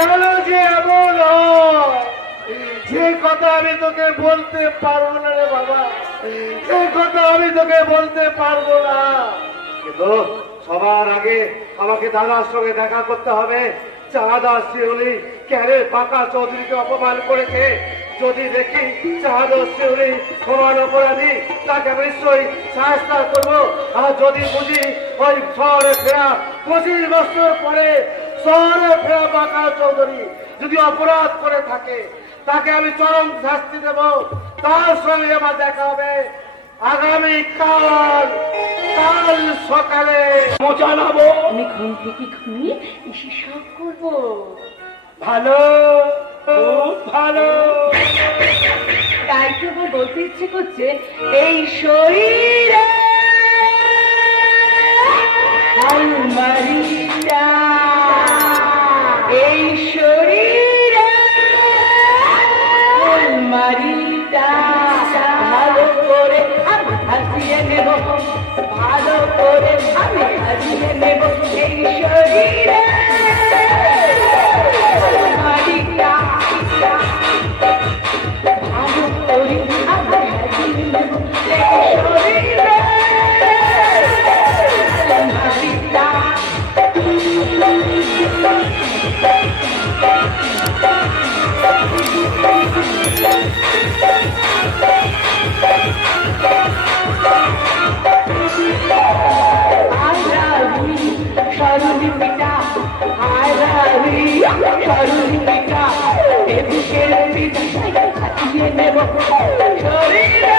কেন যে এমন যে কথা আমি তোকে বলতে পারবো না রে বাবা, সেই কথা আমি তোকে বলতে পারবো না। কিন্তু সবার আগে আমাকে দাদার সঙ্গে দেখা করতে হবে। চাঁদা শিউলি ক্যারে বাঁকা চৌধুরীকে অপমান করেছে। যদি দেখি চাঁদ শিউলি সমান অপরাধী, তাকে আমি নিশ্চয়ই সাহায্য করবো। আর যদি বুঝি ওই শহরে ফেরা 25 বছর পরে শহরে ফেরা বাঁকা চৌধুরী যদি অপরাধ করে থাকে, তাকে আমি চরম শাস্তি দেব। তার সঙ্গে আমার দেখা হবে আগামী কাল সকালে। জানাবো আমি ঘুম থেকে ঘুমিয়ে এসে সব করবো। ভালো, খুব ভালো। তাই তো আমার বলতে ইচ্ছে করছে, এই শরীরে আলমারিটা, এই শরীরে আলমারিটা ভালো করে আমি হাসিয়ে নেব, ভালো করে আমি হাসিয়ে নেব। এই শরীরে আলমারিটা ভালো করে আমি হাসিয়ে নেব। এই শরীরে আলমারিটা স্বরলিপিটা, স্বরলিপিটা এদিকের পিতা হাতিয়ে নেব শরীরে।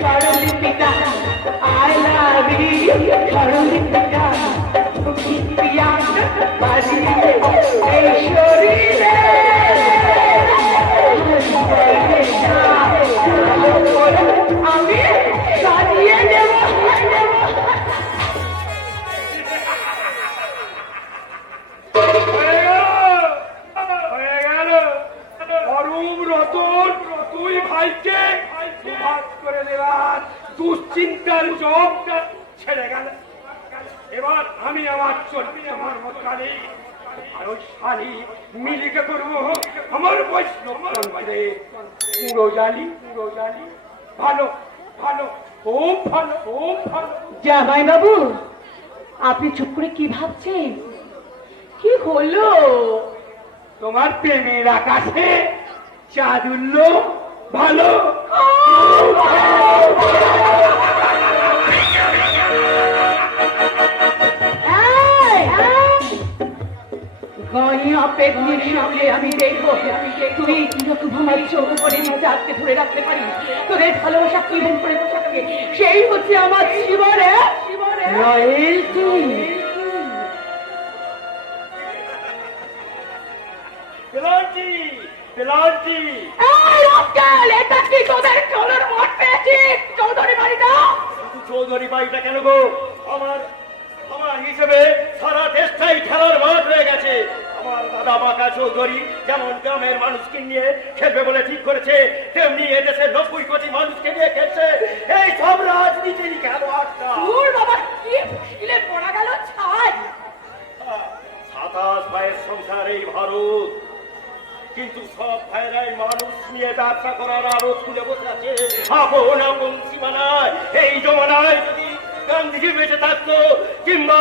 স্বরলিপিটা I love you, স্বরলিপিটা পিয়া বাজিয়ে এই শরীরে আমি সাজিয়ে নেব। হয়ে গেল। অরুম রতন তুই ভাইকে ভাগ করে দেবার দুশ্চিন্তার জব ছেড়ে গেল। এবার আমি আমার আমার মতকালে আর ওই শালি মিলিকে করবো আমার বৈষ্ণব পুরো জালি ভালো ভালো, খুব ভালো, খুব ভালো। জামাই বাবু, আপনি চুপ করে কি ভাবছেন? কি হলো? তোমার প্রেমের আকাশে চাঁদ উঠলো ভালো। আমি দেখবো তুই কিরকম আমার চোখ করে নিজে ধরে রাখতে পারি। তোদের ভালোবাসা কি মন করে বসে থাকে, সেই হচ্ছে আমার জীবনে রয়েলটি। পেলান্টি পেলান্টি, এটা কি তোদের চোরের মঠ পেয়েছিস? চৌধুরী বাড়িটা, চৌধুরী বাড়িটা কেন গো? আমার আমার হিসেবে সারা দেশটাই খেলার মাঠ হয়ে গেছে। আমার দাদা বাঁকা চৌধুরী যেমন গ্রামের মানুষকে নিয়ে খেলবে বলে ঠিক করেছে, তেমনি এদেশের 90 কোটি মানুষকে নিয়ে খেলছে। এই সব রাজনীতির খেলোয়াড়টা বাবা কি মুশকিলে পড়া গেল ছাই। 27 ভাইয়ের সংসার এই ভারত, কিন্তু সব ভাইরাই মানুষ নিয়ে ব্যবসা করার আরো তুলে বসে আছে আপন আপন সীমানায়। এই জমানায় যদি গান্ধীজি বেঁচে থাকতো, কিংবা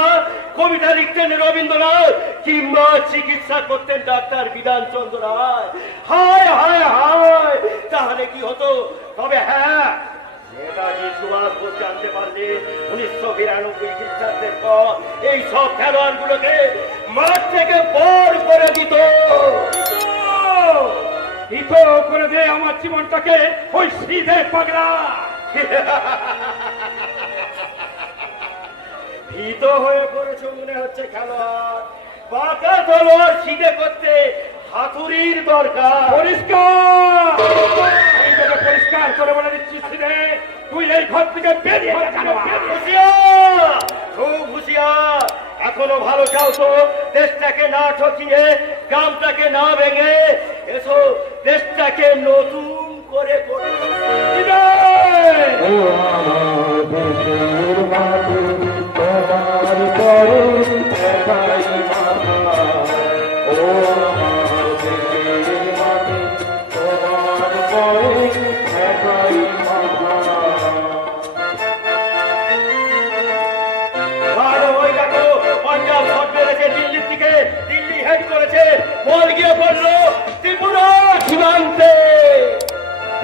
কবিতা লিখতেন রবীন্দ্রনাথ, কিংবা চিকিৎসা করতেন ডাক্তার বিধানচন্দ্র রায়, হায় হায় হায়, তাহলে কি হতো? তবে হ্যাঁ, নেতাজি সুভাষ বোস জানতে পারলে 1992 খ্রিস্টাব্দের পর এই সব খেলোয়াড় গুলোকে মাঠ থেকে বর করে দিত করে দে আমার জীবনটাকে ওই সিধে পাগলা। ভীত হয়ে পড়েছ মনে হচ্ছে খেলোয়াড়। বাঁকা তলোয়ার সিধে করতে হাতুড়ির দরকার। পরিষ্কার আমি তোকে পরিষ্কার করে বলে দিচ্ছি সিধে, তুই এই ঘর থেকে বেরিয়ে যা জানোয়ার। হুঁশিয়ার, খুব হুঁশিয়ার। এখনো ভালো চাও তো দেশটাকে না ঠকিয়ে, গ্রামটাকে না ভেঙে, এসো দেশটাকে নতুন করে গড়ে। সিধে! ও আমার দেশের মাটি তোমার পরে একাই মাথা, ও আমার দেশের মাটি তোমার পরে একাই মাথা। আর ওই দেখো পাঞ্জাব ভোট বেড়েছে দিল্লির দিকে, দিল্লি হেড করেছে, বল গিয়ে পড়লো ত্রিপুরা সীমান্তে।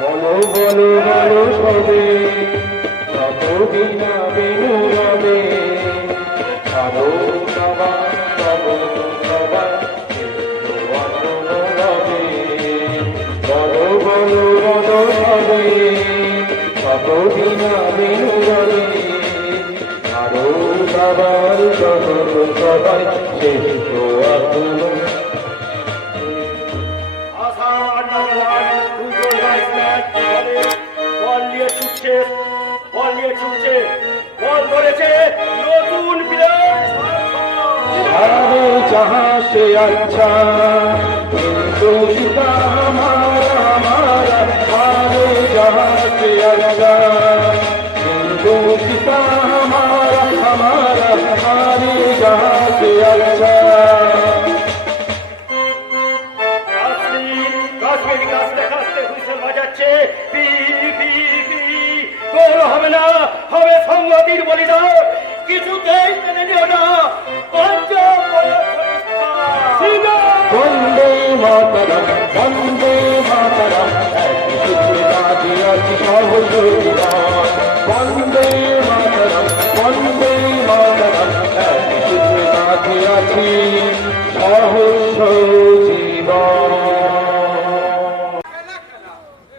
বলো বলো বলো সবে যতদিন না বেনু রবে, আরো সবার সবল সবার রবে। বলো বলো বলো সবে যতদিন না বেনু রবে, আরো সবার সবল সবার শেষ তো আসল। আসার নাগাল দুজন ব্যাটসম্যান বল নিয়ে ছুটছে, বল নিয়ে ছুটছে, বল ধরেছে নতুন প্লেয়ার। सारे जहां से अच्छा हिंदुस्ता हमारा हमारा, सारे जहां से अच्छा हिंदुस्ता हमारा हमारा, सारे जहां से अच्छा। কাশ্মীরি কাছতে কাছতে হুইসেল বাজাচ্ছে, পি পি পি। গোল হবে না, হবে সংগতির বলিদান। কিছুতেই মেনে নিও না পাঞ্জাব वंदे मातरम वंदे मातरम, ऐसी सुखदा दिया की सहोदरियां। वंदे मातरम वंदे मातरम, ऐसी सुखदा दिया की सहोदरियां।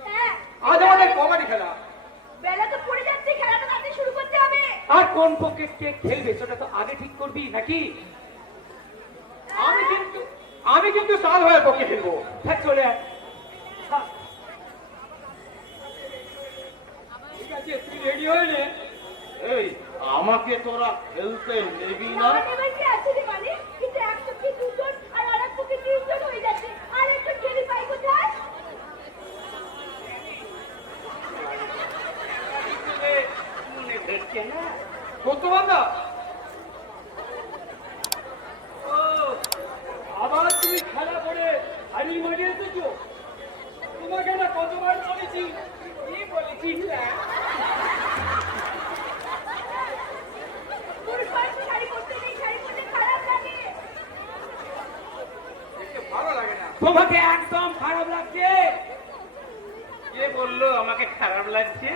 হ্যাঁ, আজ আমাদের কবাডি খেলা। বেলা তো পড়ে যাচ্ছে, খেলাটা তাড়াতাড়ি শুরু করতে হবে। আর কোন পক্ষে কে খেলবে সেটা তো আগে ঠিক করবি নাকি? আমি কিন্তু সাল হয়ে পক্ষে খেলবো। হ্যাঁ চলে আয়। ঠিক আছে তুই রেডি হয়ে নে। এই আমাকে তোরা খেলতে নেবি না? আমার এবার কি আছে রে মানে? কিন্তু এক পক্ষে দুজন আর আরেক পক্ষে তিনজন হয়ে যাচ্ছে। আর একটা খেলি পাই কোথায়? মনে ধরছে না কত বান্দা? ও আবার তুমি খেলা করে হারিয়ে মারি এসেছো? তোমাকে না কতবার বলেছি, কি বলেছি না? পুরুষ মানুষ শাড়ি পরতে নেই, শাড়ি পরতে খারাপ লাগে। ভালো লাগে না। তোমাকে একদম খারাপ লাগছে? কে বললো আমাকে খারাপ লাগছে?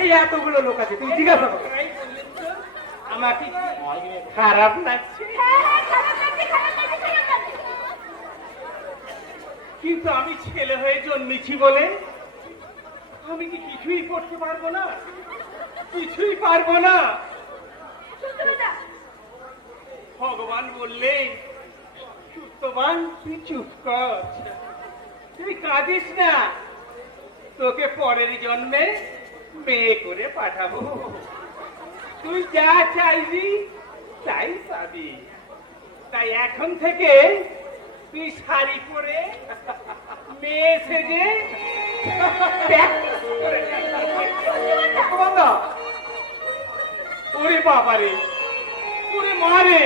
এই এতগুলো লোক আছে, তুমি জিজ্ঞাসা করো। আমাকে খারাপ লাগছে? হ্যাঁ, হ্যাঁ, খারাপ লাগছে, খারাপ লাগছে, খারাপ লাগছে। কিন্তু আমি ছেলে হয়ে জন্মেছি বলে আমি কি কিছুই করতে পারবো না? কিছুই পারবো না। সত্যি কথা। ভগবান বললেন সত্যবান তুই চুপ কর, তুই কাঁদিস না, তোকে পরের জন্মে মেয়ে করে পাঠাবো। তুই যা চাইবি তাই পাবি। তাই এখন থেকে তুই শাড়ি পরে মেয়ে সেজে প্র্যাকটিস করে নে। বাবা, ওরে বাবারে, ওরে মারে,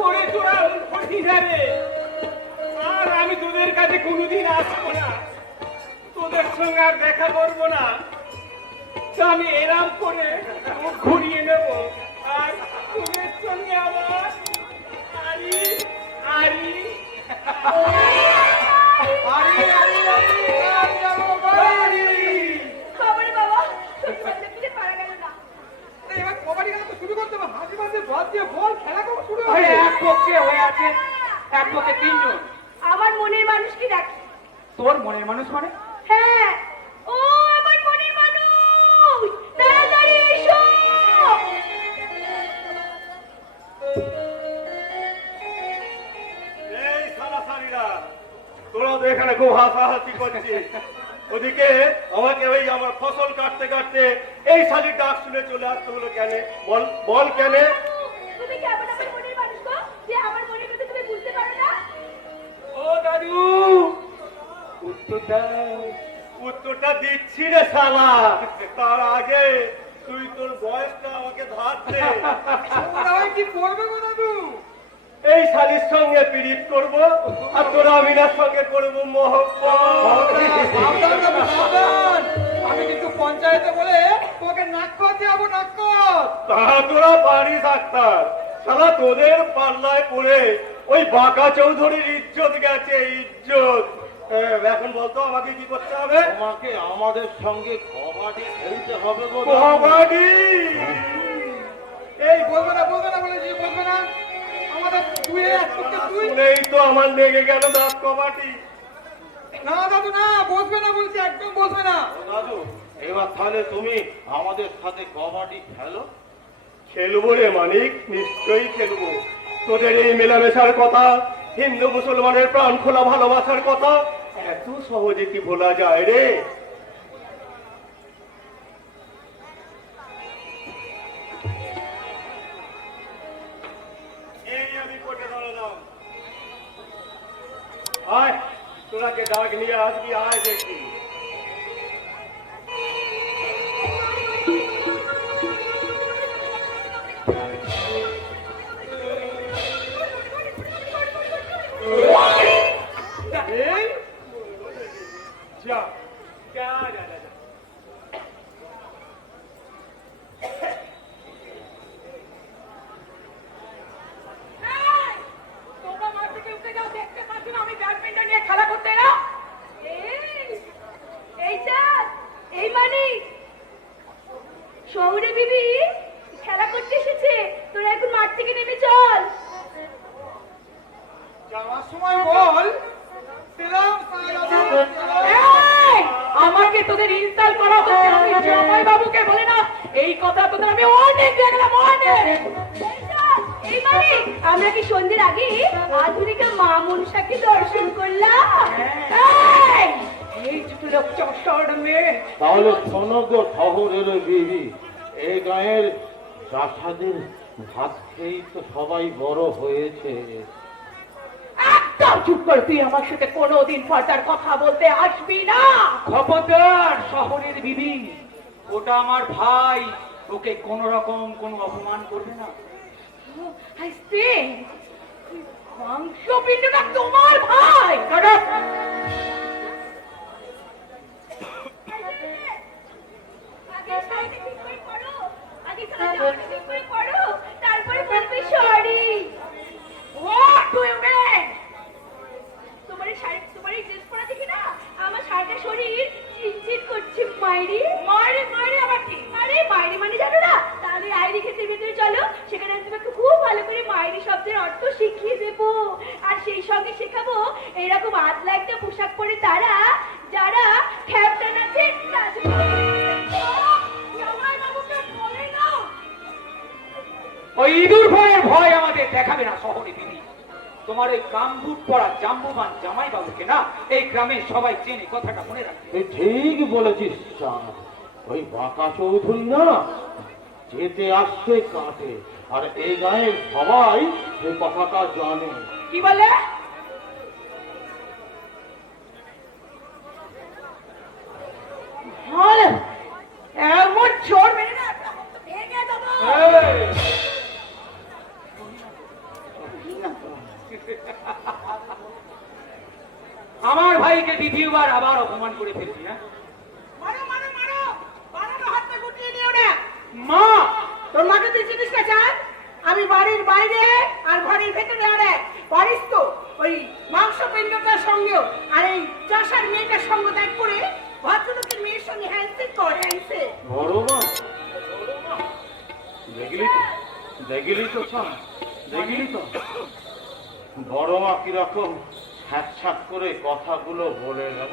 ওরে তোরা ফটিধারে। আর আমি তোদের কাছে কোনোদিন আসবো না, তোদের সঙ্গে আর দেখা করবো না। তো আমি এরাম করে মুখ ঘুরিয়ে নেব আর তোদের সঙ্গে আমার আরি আরি আরি আরি আরি আর যাবো বাড়ি। বাবারে বাবা, সত্যি বলতে পিঠে পারা গেল না। এবার কবাডি খেলা তো শুরু করতে হবে। হাতে হাতে বল দিয়ে বল খেলা কখন শুরু হবে? এক পক্ষে হয়ে আছে, এক পক্ষে তিনজন। আমার মনের মানুষ কি ডাকে? তোর মনের মানুষ মানে? হ্যাঁ, ও আমার মনের মানুষ, তাড়াতাড়ি এসো। হাসাহাসি করছে। ওদিকে আমাকে ওই আমার ফসল কাটতে কাটতে এই শালির ডাক শুনে চলে আসতে হলো কেন? বল বল কেন? তুমি কেমন আমার মনের মানুষ গো, যে আমার মনের কথা তুমি বুঝতে পারো না? ও দাদু, উত্তর দাও। উত্তরটা দিচ্ছি রে শালা, তার আগে তুই তোর বয়সটা আমাকে ধার দে। ওরা ওই কি করবে গো দাদু? এই শালির সঙ্গে পীড়িত করব আর তোরা আমিনার সঙ্গে করবো মহব্বত। সাবধান দাদু, সাবধান। আমি কিন্তু পঞ্চায়েতে বলে তোকে নাক করতে যাবো, নাক কর। তা তোরা পারিস ডাক্তার, শালা তোদের পাল্লায় পড়ে ওই বাঁকা চৌধুরীর ইজ্জত গেছে, ইজ্জত। এখন বলতো আমাকে কি করতে হবে? তোমাকে আমাদের সঙ্গে কবাডি খেলতে হবে গো। কবাডি? এই বলবে না, বলবে না বলেছি, বলবে না। আমাদের তুই এক পক্ষে তুই। শুনেই তো আমার লেগে গেল দাঁত কবাডি। না দাদু না, বসবে না বলছি, একদম বসবে না। ও দাদু, এবার তাহলে তুমি আমাদের সাথে কবাডি খেলো। খেলবো রে মানিক, নিশ্চয়ই খেলবো। তোদের এই মেলামেশার কথা, হিন্দু মুসলমানের প্রাণ খোলা ভালোবাসার কথা এত সহজে কি ভোলা যায় রে? এই আমি কোটে দাঁড়ালাম। আয়, তোরাকে ডাক নিয়ে আসবি, আয় দেখি। এই যা যা যা যা যা। এই, তোমরা মাঠ থেকে উঠে যাও, দেখতে পাচ্ছ না আমি ব্যাডমিন্টন নিয়ে খেলা করতে এলাম? এইটা এই মানিক শহুরে বিবি খেলা করতে এসেছে, তোরা এখন মাঠ থেকে নেমে চল। যাওয়ার সময় বল পেলাম এই, আমাকে তোদের ইনস্টল করা হচ্ছে, আমি জামাই বাবুকে বলে না এই কথা তোদের আমি অনেক দেখলাম, অনেক। এই মানে আমরা কি সন্ধ্যের আগে আধুনিকা মা মনসাকে দর্শন করলাম? এই ছোট লোক চশর মেয়ে, তাহলে শোনো গো শহরের বিবি, এই গায়ের চাষাদের ভাত খেয়েই তো সবাই বড় হয়েছে। একদম চুপ কর, তুই আমার সাথে কোনোদিন ফাটার কথা বলতে আসবি না। খবরদার শহরের বিবি, ওটা আমার ভাই, ওকে কোন রকম কোন অপমান করবে না। I see. মাংস পিণ্ডটা তোমার ভাই। আগে শাড়িটা ঠিক করে পরো, আগে জামাটা ঠিক করে পরো, তারপরে বলবে sorry. What do you mean? তোমার এই শাড়ি, তোমার এই ড্রেস পরা দেখি না আমার সারাটা শরীর চিটচিট করছে। মাইরি মাইরি মাইরি আবার কি? আরে মাইরি মানে জানো না? তাহলে আইরি ক্ষেত্রের ভেতরে চলো, সেখানে আমি তোমাকে খুব ভালো করে মাইরি শব্দের অর্থ শিখিয়ে দেবো। আর সেই সঙ্গে শেখাবো এরকম আদলা একটা পোশাক পরে তারা যারা খ্যাপটা নাচে জামাইবাবুকে বলে নাও। ওই ইঁদুর ভয়ের ভয় আমাদের দেখাবে না শহরে বিবি। তোমার ওই গামবুট পরা জাম্বুবান জামাই বাবুকে না এই গ্রামে সবাই চেনে, কথাটা মনে রাখবে। তুই ঠিক বলেছিস চাঁদ, ওই বাঁকা চৌধুরী না যেতে আসছে কাটে, আর এই গায়ের সবাই সে কথাটা জানে। কি বলে? এমন চোর মেরে না ভেঙে দেবো। আমার ভাইকে দ্বিতীয়বার আবার অপমান করে ফেলছি। হ্যাঁ মারো মারো মারো, বানানো হাতটা গুটিয়ে নিও না। মা, তোর মাকে তুই চিনিস না চাঁদ? আমি বাড়ির বাইরে আর ঘরের ভেতরে আর এক পারিস তো ওই মাংস পিণ্ডটার সঙ্গেও আর এই চাষার মেয়েটার সঙ্গ ত্যাগ করে ভদ্রলোকের মেয়ের সঙ্গে হ্যান্ডশেক কর, হ্যান্ডশেক। বড় মা, দেখলি তো, দেখলি তো চাঁদ, দেখলি তো বড় মা কিরকম হ্যাঁক করে কথাগুলো বলে গেল।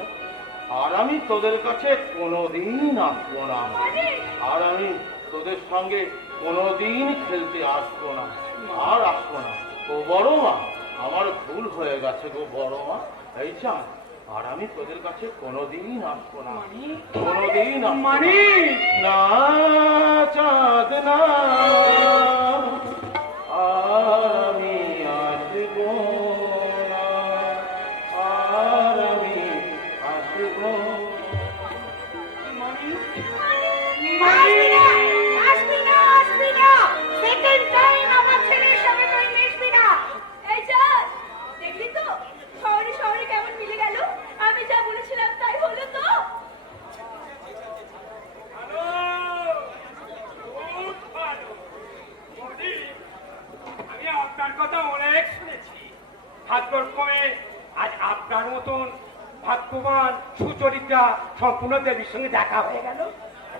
আর আমি তোদের কাছে কোনোদিন আসবো না, আর আমি তোদের সঙ্গে কোনোদিন খেলতে আসবো না, আর আসবো না। ও বড় মা, আমার ভুল হয়ে গেছে গো বড় মা। এই চাঁদ, আর আমি তোদের কাছে কোনোদিন আসবো না, মানে? কোনোদিন আসবো না। মানে না চাঁদ না, আর আমি আসবো না, আর আমি আসবো আসবি না, আসবি না। Second time আমার ছেলের সঙ্গে তুই মিশবি না। এই যা, দেখলি তো শহরে শহরে কেমন মিলে গেল। আমি যা বলেছিলাম তাই হলো তো। ভালো, খুব ভালো। বৌদি, আমি আপনার কথা অনেক শুনেছি। ভাগ্যক্রমে আজ আপনার মতন ভাগ্যবান সুচরিত্রা সম্পূর্ণ দেবীর সঙ্গে দেখা হয়ে গেল।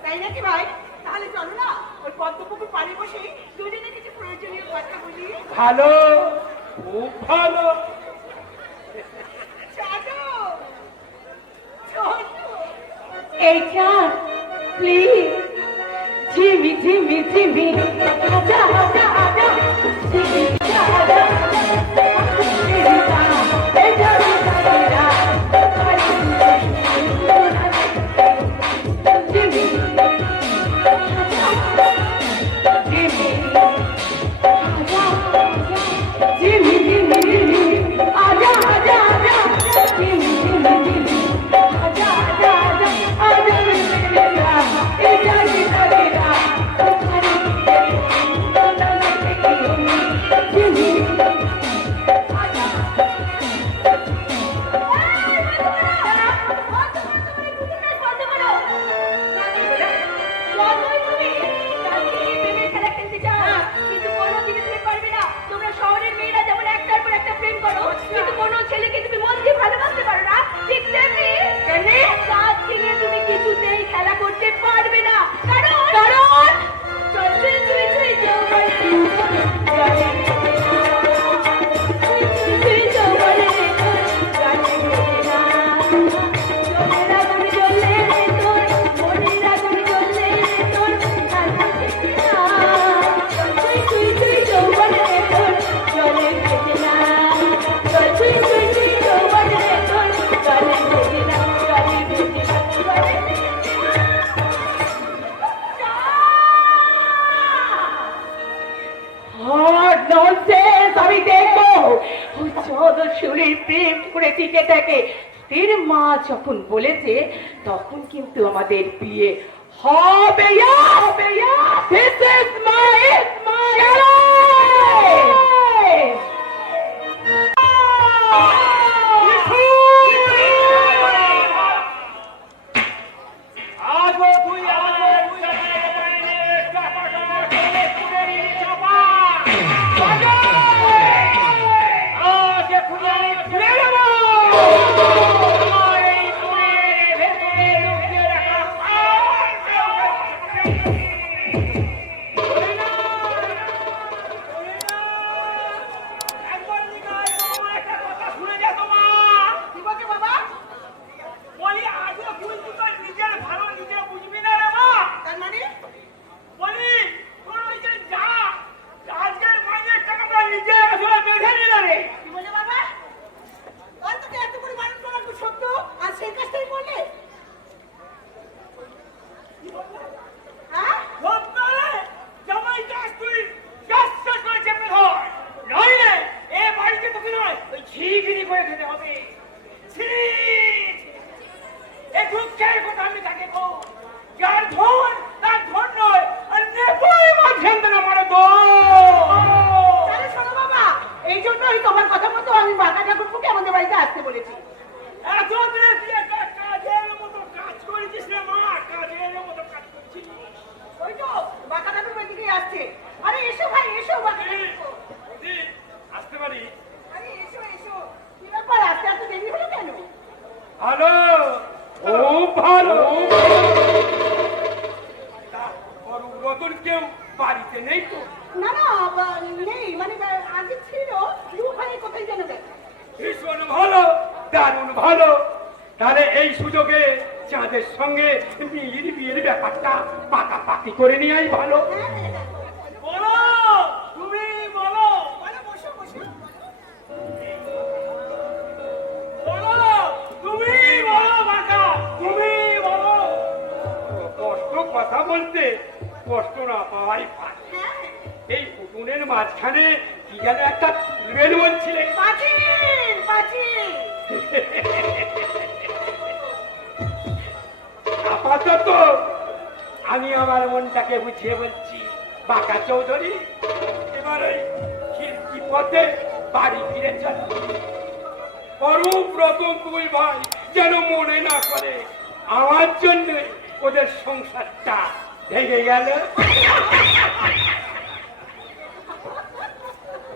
তাই নাকি ভাই? তাহলে চলো না ওই পদ্মপুকুর পাড়ে বসে দুজনে কিছু প্রয়োজনীয় কথা বলি। ভালো, খুব ভালো। চলো, চলো। এই চাঁদ, প্লিজ, ঝিমি ঝিমি ঝিমি, আজা আজা আজা, ঝিমি আজা, এই জানি জানিরা, ঝিমি, ঝিমি, ঝিমি ঝিমি, আজা আজা আজা, ঝিমি ঝিমি ঝিমি, আজা আজা আজা, আজা মেরা, এই জানি জানিরা, ঝিমি, আজা। খেলা করতে পারবে না, কারণ চুই চুই চুই চৌবাই চুই চৌবাই আমি দেখবো ওই চৌধুরীর প্রেম করে টিকে থাকে। স্ত্রীর মা যখন বলেছে তখন কিন্তু আমাদের বিয়ে হবে। This is my আসবো তুই আমাদের উচ্চতায় বাইরে চাপাটা টেনে তুলে নিয়ে চাপা। আজ এক্ষুনি আমি ফিরে যাবো। আমার এই মনের ভেতরে লুকিয়ে রাখা একবার নিকায় তোমার একটা কথা শুনে যা তোমা। কি বলছো বাবা? বলি আজও তুই তোর নিজের ভালো নিজে বুঝবি না রে মা। তার মানে বলি তোর ওই যে যা আজকের মাইনের টাকাটা নিজে আসলে বেঁধে নিলে রে। কি বলে বাবা? অন্তত এত করে বারণ করা তো সত্য, আর সেই কাজটাই বলে। হ্যাঁ? সত্যি জামাই কাজ তুই কাজ শেষ করে চেপে ধর। নইলে এ বাড়িতে তোকে নয় ওই ঝিগিরি করে খেতে হবে। ছি! এ দুঃখের কথা আমি তাকে কো। যার ধন তার ধন নয়, আর নেবই মাঝখান মারে দো। তাহলে শোনো বাবা, এই জন্যই তোমার কথা মতো আমি বাঁকা ঠাকুরপুকে আমাদের বাড়িতে আসতে বলেছি। এত দিনে তুই একটা কাজের মতো কাজ করেছিস রে মা, কাজের মতো কাজ করছিস। ওই তো বাঁকা ঠাকুর দিকেই আসছে। আরে এসো ভাই, এসো বাঁকা ঠাকুরপো। দি, আসতে পারি? আরে এসো এসো। কি ব্যাপার, আসতে আসতে দেরি হলো কেন? ভালো, খুব ভালো। তা বড় রতন কেউ বাড়িতে নেই তো? না না, নেই, মানে আগে ছিল, ওখানে কোথায় যেন গেছে। ভীষণ ভালো, দারুণ ভালো। তাহলে এই সুযোগে চাঁদের সঙ্গে মিলির বিয়ের ব্যাপারটা পাকাপাকি করে নেওয়াই ভালো। বলো, তুমি বলো। বলো, বসো বসো। বলো, তুমি বলতে কষ্ট না পাওয়াই ভালো। এই উঠোনের মাঝখানে কি যেন একটা তুলবেন বলছিলেন। আপাতত আমি আমার মনটাকে বুঝিয়ে বলছি, বাঁকা চৌধুরী এবার ওই খিড়কি পথে বাড়ি ফিরে চল। অরূপ রতন দুই ভাই যেন মনে না করে আমার জন্য ওদের সংসারটা ভেঙে গেল।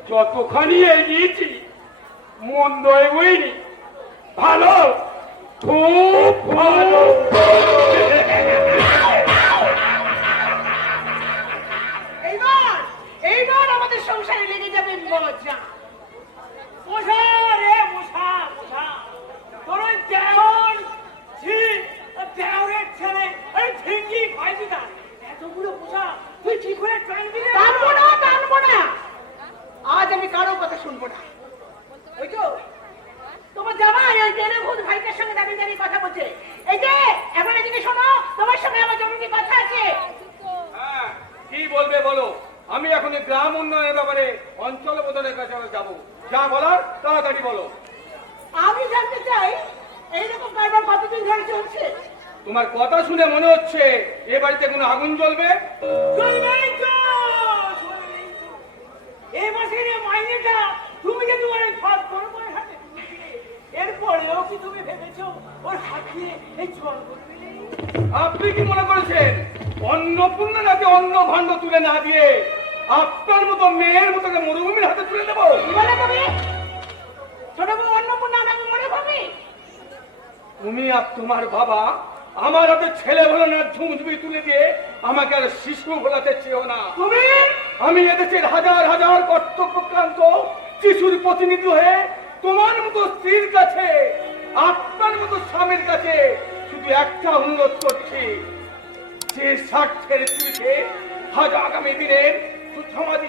যতখানি এগিয়েছি মন্দ এগোয়নি, ভালো, খুব ভালো। এইবার আমাদের সংসারে লেগে যাবে মজা। মশা রে মশা, মশা তোর ওই দেওর দেওরের ছেলে ওই ঠিকই পাইবি না। এতগুলো মশা তুই কি করে টানবি রে? টানবো না। আজ আমি কারো কথা শুনবো না। ওই তো তোমার জামাই ওই জেনে ভূত ভাইটার সঙ্গে দাঁড়িয়ে দাঁড়িয়ে কথা বলছে। এই যে এখন এদিকে শোনো, তোমার সঙ্গে আমার জরুরি কথা আছে। হ্যাঁ, কি বলবে বলো। আমি এখন এই গ্রাম উন্নয়নের ব্যাপারে অঞ্চল প্রধানের কাছে যাবো। যা বলার তাড়াতাড়ি বলো। আমি জানতে চাই এইরকম কারবার কতদিন ধরে চলছে? তোমার কথা শুনে মনে হচ্ছে এ বাড়িতে কোনো আগুন জ্বলবে। জ্বলবেই তো, জ্বলবেই তো। এই মাসের এই মাইনেটা তুমি যে তোমার এই ফাঁক করবার হাতে দিয়েছিলে, এরপরেও কি তুমি ভেবেছো ওর হাত দিয়ে এই জল করবে? আপনি কি মনে করেছেন অন্নপূর্ণা রাতে অন্ন ভাণ্ড তুলে না দিয়ে আপনার মতো মেয়ের মতো মরুভূমির হাতে তুলে দেবো? কি বলে তুমি? ছোট বউ অন্নপূর্ণা নাকি মরুভূমি? তুমি আর তোমার বাবা আমার হাতে ছেলে ভোলা না ঝুমঝুমি তুলে দিয়ে আমাকে আর শিশু ভোলাতে চেয়েও না। তুমি আমি এদেশের হাজার হাজার কর্তব্যক্রান্ত শিশুর প্রতিনিধি হয়ে তোমার মতো স্ত্রীর কাছে, আপনার মতো স্বামীর কাছে শুধু একটা অনুরোধ করছি, যে স্বার্থের চুরিতে আজ আগামী দিনের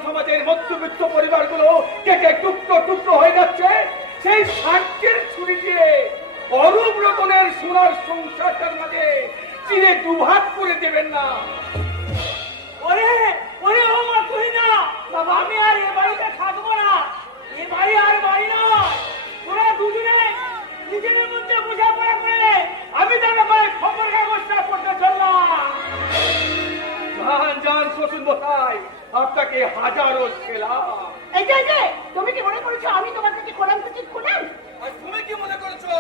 সমাজের মধ্যবিত্ত পরিবারগুলো কেটে টুকরো টুকরো হয়ে যাচ্ছে, সেই স্বার্থের ছুরি দিয়ে অরূপ রতনের সোনার সংসারটার মাঝে চিনে দুভাগ করে দেবেন না। ওরে ওরে ও মা তুই না বাবা, আমি আর এ বাড়িতে থাকবো না। এ বাড়ি আর বাড়ি না। তোরা দুজনে নিজেদের মধ্যে বোঝাপড়া করে আমি তার ব্যাপারে খবর কাগজটা পড়তে চললাম। জান জান শ্বশুর মশাই, আপনাকে হাজারো ছেলাম। এই যে তুমি কি মনে করছো আমি তোমার কাছে কোরআন কুচিত কোরআন? আর তুমি কি মনে করছো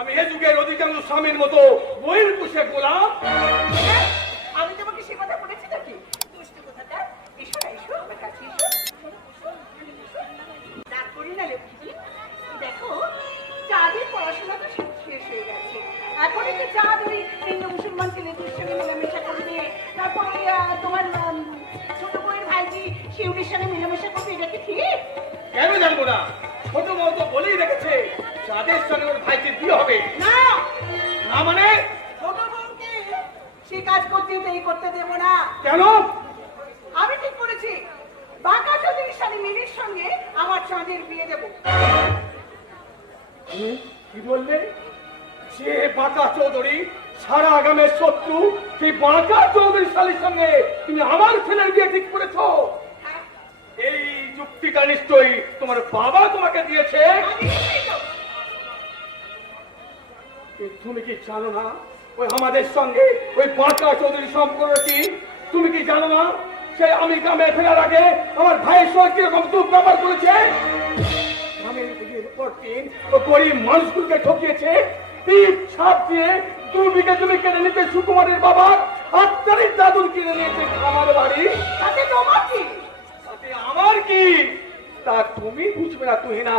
আমি এ যুগের অধিকাংশ স্বামীর মতো বইয়ের পুষে গোলাম? আমি তোমাকে সে কথা বলেছি নাকি? দুষ্টু কথাটা। এসো না, এসো আমার কাছে এসো। রাগ করি না লক্ষ্মী। দেখো চাঁদের পড়াশোনা তো শেষ হয়ে গেছে। এখন এই যে চাঁদ ওই হিন্দু মুসলমান ছেলেদের সঙ্গে মেলামেশা করবে, তারপর ওই তোমার ছোট বউয়ের ভাইজি শিউরির সঙ্গে মেলামেশা করবে, এটা কি ঠিক? কেন জানবো না? ছোট বউ তো বলেই রেখেছে চাঁদের সঙ্গে ওর ভাইকে বিয়ে হবে। না না মানে? ছোট বউকে সে কাজ করতে দেবো না। কেন? আমি ঠিক করেছি বাঁকা চৌধুরীর সাথে মিনির সঙ্গে আমার চাঁদের বিয়ে দেবো। কি বললে? যে বাঁকা চৌধুরী সারা আগামের শত্রু, সেই বাঁকা চৌধুরী শালীর সঙ্গে তুমি আমার ছেলের বিয়ে ঠিক করেছো? এই যুক্তিটা নিশ্চয়ই তোমার বাবা তোমাকে দিয়েছে। তুমি কি জানো না ওই আমাদের সঙ্গে ওই বাঁকা চৌধুরী সম্পর্ক কি? তুমি কি জানো না সে আমি গ্রামে ফেরার আগে আমার ভাইয়ের সঙ্গে কিরকম দুর্ব্যবহার করেছে? গ্রামের বিয়ের পর দিন ও গরিব মানুষগুলোকে ঠকিয়েছে। পিঠ ছাপ দিয়ে 2 বিঘা জমি কেটে নিতে সুকুমারের বাবা আত্মারির দাদুর কিনে নিয়েছে আমার বাড়ি। তাতে তোমার কি? তাতে আমার কি? তা তুমি বুঝবে না তুই না।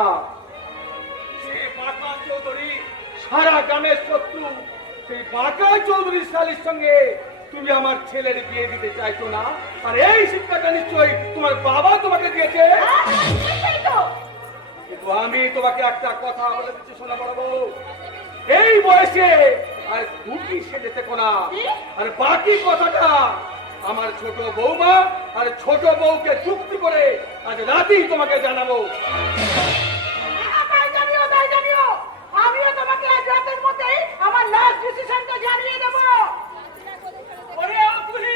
সে বাঁকা চৌধুরী সারা গ্রামের শত্রু, সেই বাঁকা চৌধুরী শালীর সঙ্গে তুমি আমার ছেলের বিয়ে দিতে চাইছো না। আর এই শিক্ষাটা নিশ্চয়ই তোমার বাবা তোমাকে দিয়েছে। কিন্তু আমি তোমাকে একটা কথা বলে দিচ্ছি, শোনা বড় বউ, এই বয়সে আর দুটি সেজে থেকো না। আর বাকি কথাটা আমার ছোট বৌমা আর ছোট বউকে চুক্তি করে আজ রাতেই তোমাকে জানাবো। তাই জানিও, আমিও তোমাকে আজ রাতের মধ্যে আমার লাস্ট ডিসিশনটা জানিয়ে দেবো। ওরে অতুলি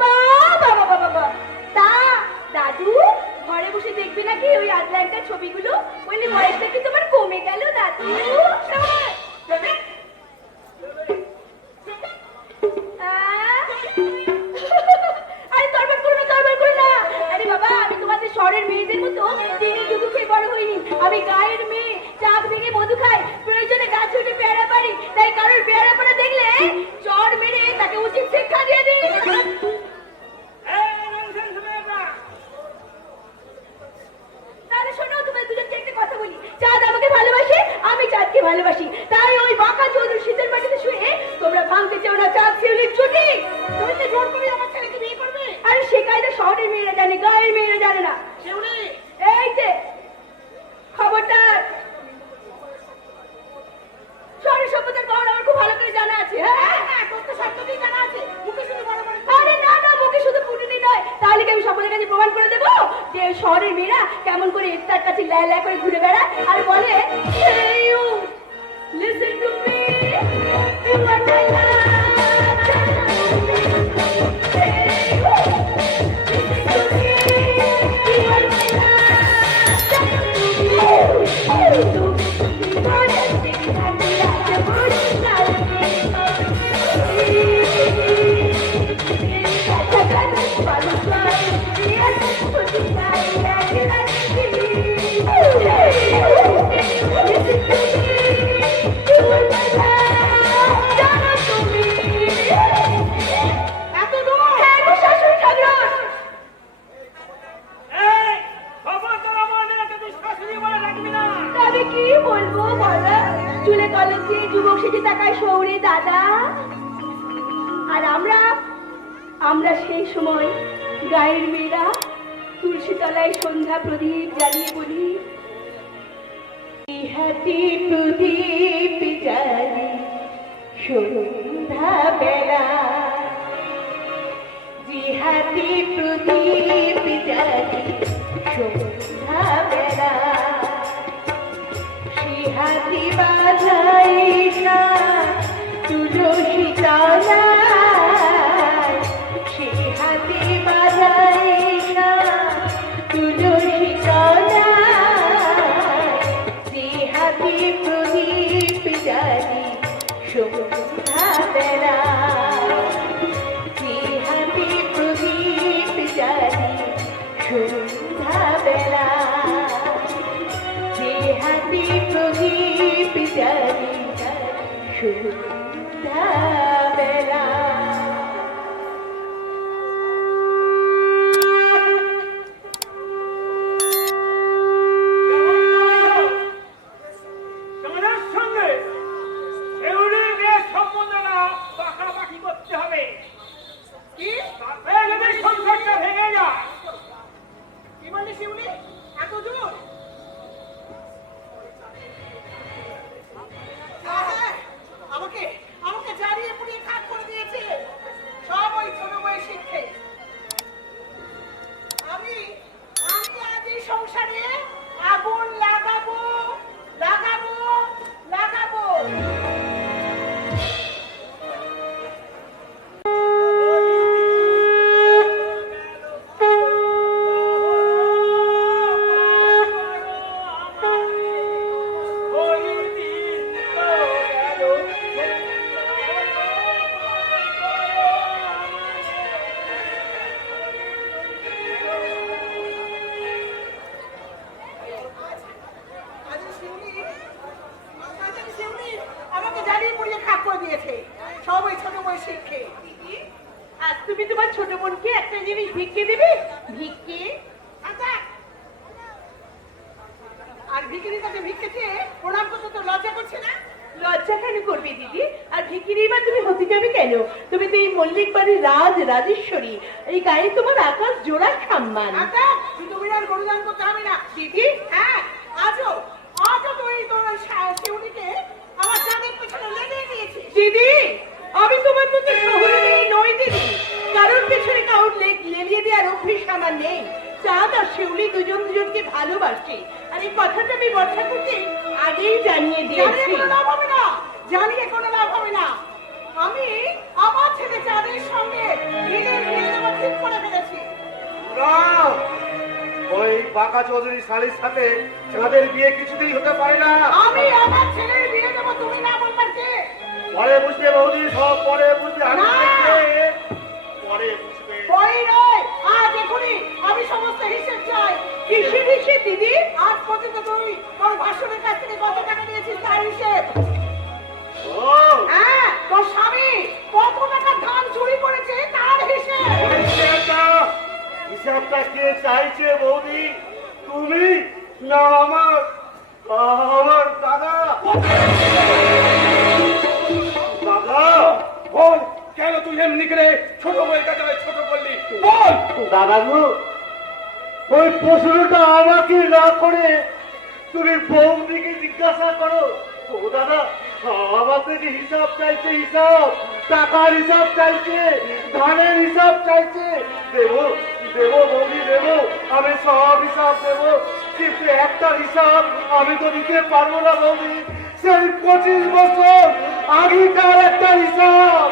বাবা বাবা বাবা, তা দাদু ঘরে বসে দেখবে নাকি ওই আটলান্টার ছবিগুলো? বললে বয়সটা কি তোমার কমে গেল দাদু? আরে তরবার করো না, তরবার করো না। আরে বাবা, আমি তোমাদের শহরের মেয়েদের মতো চিনি দুধু খেয়ে বড় হইনি। আমি গায়ের মেয়ে, চাক ভেঙে মধু খাই, প্রয়োজনে গাছে উঠে পেয়ারা পারি। তাই কারোর পেয়ারা পাড়া দেখলে চড় মেরে তাকে উচিত শিক্ষা দিয়ে দিই। তাহলে শোনো, তোমাদের দুজনকে একটা কথা বলি। চাঁদ আমাকে ভালোবাসে, আমি চাঁদকে ভালোবাসি। তাই ওই বাঁকা চৌধুরী শীতের মাটিতে শুয়ে তোমরা ভাঙতে চাও না চাঁদ শিউলির ছুটি। তুমি তো জোর করে আমার ছেলেকে বিয়ে করবে। আরে সে কায়দা শহরের মেয়েরা জানে, গায়ের মেয়েরা জানে না। শিউলি, এই যে খবরদার, শহরের সভ্যতার গড় আমার খুব ভালো করে জানা আছে। হ্যাঁ হ্যাঁ, তোর তো সবকিছুই জানা আছে। মুখে শুধু বড় বড়। আরে না না, মুখে শুধু ফুটুনি নয়। তাহলে কি আমি সকলের কাছে প্রমাণ করে দেবো যে শহরের মেয়েরা কেমন করে একটার কাছে ল্যায় ল্যায় করে ঘুরে বেড়ায় আর বলে "Hey you, listen to me, you are my love." Hey you, listen to me, you are my love. তবে কি বলবো বলা, চুলে কলেজে যুবক সেজে তাকায় শৌরে দাদা। আর আমরা সেই সময় গায়ের মেয়েরা তুলসী তলায় সন্ধ্যা প্রদীপ জ্বালিয়ে বলি হাতি প্রদীপ জ্বালি সন্ধ্যা বেলা, জিহাতি প্রদীপ জ্বালি সন্ধ্যা বেলা, সিহাতি বাজাই না তুলসী তলায়, সিহাতি বাজাই না তুলসী তলায়, জিহাতি প্রদীপ জ্বালি সন্ধ্যা বেলা, জিহাতি প্রদীপ জ্বালি সন্ধ্যা বেলা, জিহাতি প্রদীপ জ্বালি সন্ধ্যা বেলা। তোমাদের সঙ্গে শিউলির বিয়ের সম্বন্ধটা পাকাপাকি করতে হবে। কি তারপরে যদি সংসারটা ভেঙে যায়। কি বললি শিউলি, এত দূর? আমাকে আমাকে জ্বালিয়ে পুড়িয়ে খাট করে দিয়েছে সব ওই ছোট বয়সী শিক্ষে। আমি আজ এই সংসারে আগুন লাগাবো লাগাবো লাগাবো। আমাকে জ্বালিয়ে পুড়িয়ে খাট করে দিয়েছে সব ওই ছোট বয়সী শিক্ষে। আজ তুমি তোমার ছোট বোনকে একটা জিনিস ভিক্ষে দিবে? ভিক্ষে? আর ভিখিরির কাছে ভিক্ষে চেয়ে প্রণাম করতে তো লজ্জা করছে না? লজ্জা কেন করবে দিদি? আর ভিখিরি বা তুমি হতে যাবে কেন? তুমি তো এই মল্লিক বাড়ির রাজেশ্বরী, এই গায়ে তোমার আকাশ জোড়া সম্মান। তুমি আর গরুদান করতে হবে না দিদি। হ্যাঁ, আজও তুই তোর শিউলিকে আমার জানের পেছনে লেগে দিয়েছিস। দিদি, আমি তোমার মতো শহরে নই দিদি, কারোর পেছনে কারোর লেলিয়ে দেওয়ার অভ্যেস আমার নেই। চাঁদ আর শিউলি দুজনকে ভালোবাসে, আর এই কথাটা আমি বর্ষা করতে আগেই জানিয়ে দিয়েছি। জানিয়ে কোনো লাভ হবে না। আমি আমার ছেলে চাঁদের সঙ্গে বিয়ে দেবো বাঁকা চৌধুরী শাড়ির সাথে যাদের বিয়ে কিছুতেই হতে পারে না। আমি আমার ছেলের বিয়ে দেবো, তুমি না বলবার কে? পরে বুঝবে বৌদি, সব পরে বুঝবে। আগে না। দেখবে, পরে বুঝবে। বই নয়, আজ এখনই আমি সমস্ত হিসেব চাই। কিসের হিসেব দিদি? আজ পর্যন্ত তুই তোর ভাসুরের কাছ থেকে কত টাকা নিয়েছিস তার হিসেব। ও, হ্যাঁ, তোর স্বামী কত টাকা ধান চুরি করেছে তার হিসেব। হিসাবটা, হিসাবটা কে চাইছে বৌদি? তুমি না আমার দাদা? দাদা, বল, কেন তুই এমনি করে ছোট বইয়ের কাছে ওই ছোট করলি? বল। দাদাগু, ওই প্রশ্নটা আমাকে না করে তুমি বৌদিকে জিজ্ঞাসা করো। ও দাদা, আমার থেকে হিসাব চাইছে, হিসাব, টাকার হিসাব চাইছে, ধানের হিসাব চাইছে। দেবো দেবো বৌদি, দেবো, আমি সব হিসাব দেবো, কিন্তু একটা হিসাব আমি তো দিতে পারবো না বৌদি। সেই 25 বছর আগেকার একটা হিসাব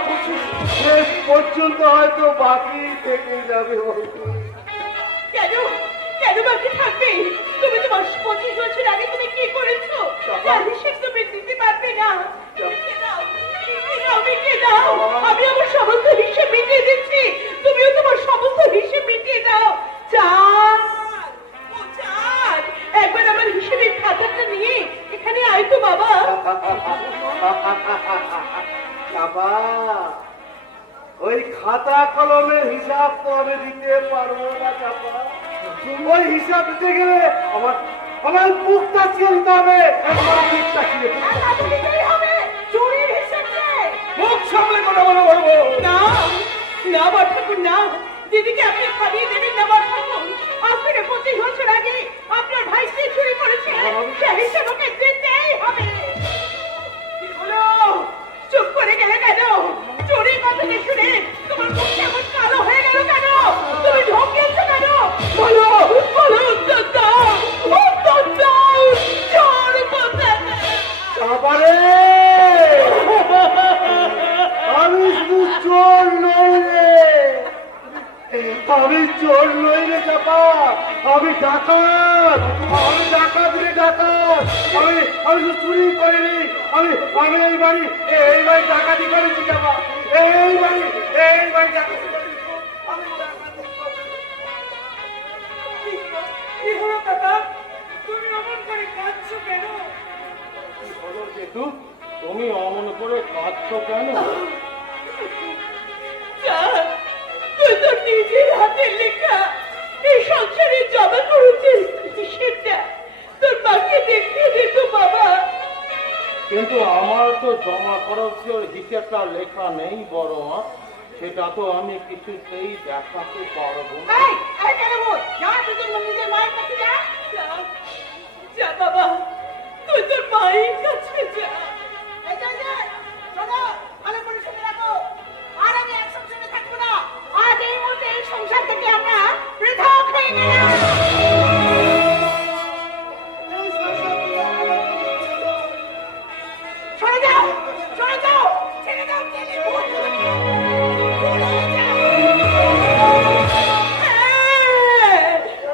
শেষ পর্যন্ত হয়তো বাকি থেকে যাবে বৌদি। কেন কেন বাকি থাকবে? তুমি তোমার 25 বছর আগে তুমি কি করেছো তার হিসেব তুমি দিতে পারবে না। লিখে দাও, লিখে দাও। আমি আমার সমস্ত হিসেব মিটিয়ে দিচ্ছি, তুমিও তোমার সমস্ত হিসেব মিটিয়ে দাও। চাঁদ, ও চাঁদ, একবার আমার হিসেবের খাতাটা নিয়ে এখানে আয় তো বাবা। বাবা, ওই খাতা কলমের হিসাব তো আমি দিতে পারবো না চাপা। ওই হিসাব দিতে গেলে আমার আমার মুখটা চিনতে হবে। আমার মুখটা চিনে আর তাতে দিতেই হবে চুরির হিসেব নেই। মুখ সামলে কথা বলো বলবো। না না বড় ঠাকুর, না, দিদিকে আপনি খাইয়ে দেবেন না বড় ঠাকুর। আজ থেকে 25 বছর আগে আপনার ভাই যে চুরি করেছিলেন সেই হিসেব ওকে দিতেই হবে। কি হলো? চুপ করে গেলে কেন? চুরির কথাটা শুনে তোমার মুখ কেমন কালো হয়ে গেল কেন? তুমি ঢোকিয়েছো কেন? বলো বলো, উত্তর দাও, উত্তর দাও। চোর কোথায়? চাপারে, আমি শুধু চোর নই রে, আমি চোর নই রে চাপা, আমি ডাকাত, আমি ডাকাত রে ডাকাত। আমি শুধু চুরি করিনি, আমি এই বাড়ি ডাকাতি করেছি চাপা, এই বাড়ি ডাকাতি করেছি। আমি ডাকাতি করেছি। কি হলো কাকা? তুমি অমন করে কাঁদছো কেন? কি হলো জেঠু, তুমি অমন করে কাঁদছো কেন? চাঁদ, তুই তোর নিজের হাতের লেখা এই সংসারে জমা করেছিস হিসেবটা তোর মাকে দেখিয়ে দে তো বাবা। কিন্তু আমার তো জমা খরচের হিসেবটা লেখা নেই বড় মা, সেটা তো আমি কিছুতেই দেখাতে পারবো না। এই কেন বল? যা তুই তোর নিজের মায়ের কাছে যা। যা বাবা, তুই তোর মায়ের কাছে যা। এই যা, শোনো, ভালো করে শুনে রাখো। আর আমি এক সংসারে থাকবো না। আজ এই মুহূর্তে এই সংসার থেকে আমরা পৃথক হয়ে গেলাম। সরে যাও, সরে যাও, ছেড়ে দাও, ছেড়ে দাও।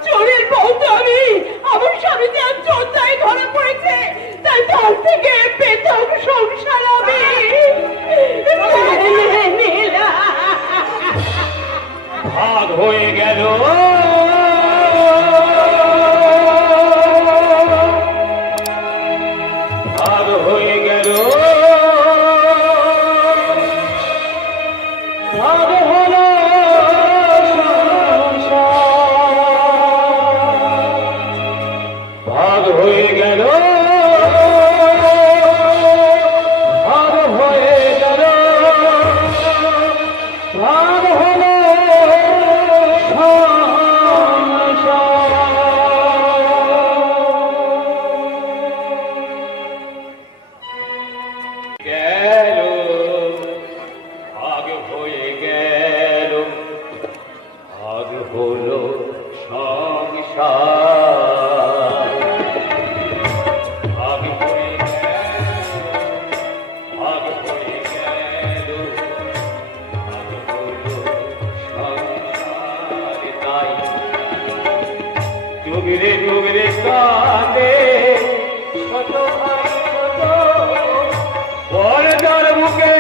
চোরের বউ তো আমি, আমার স্বামী যে আজ চোর তাই ধরা পড়েছে, তাই তার থেকে পৃথক সংসার আমি মেনে নিলাম। ভাগ হয়ে গেল ভাগ হয়ে গেল ভাগ হলো ভাগ হয়ে গেল ভাগ হয়ে গেল ভাগ হলো গেল ভাগ হয়ে গেল ভাগ হলো সংসার ভাগ হয়ে গেল ভাগ হয়ে গেল ভাগ হলো সংসার তাই ডুবরে ডুবরে কাঁদে ছোট ভাই ছোট বড় যার বুকে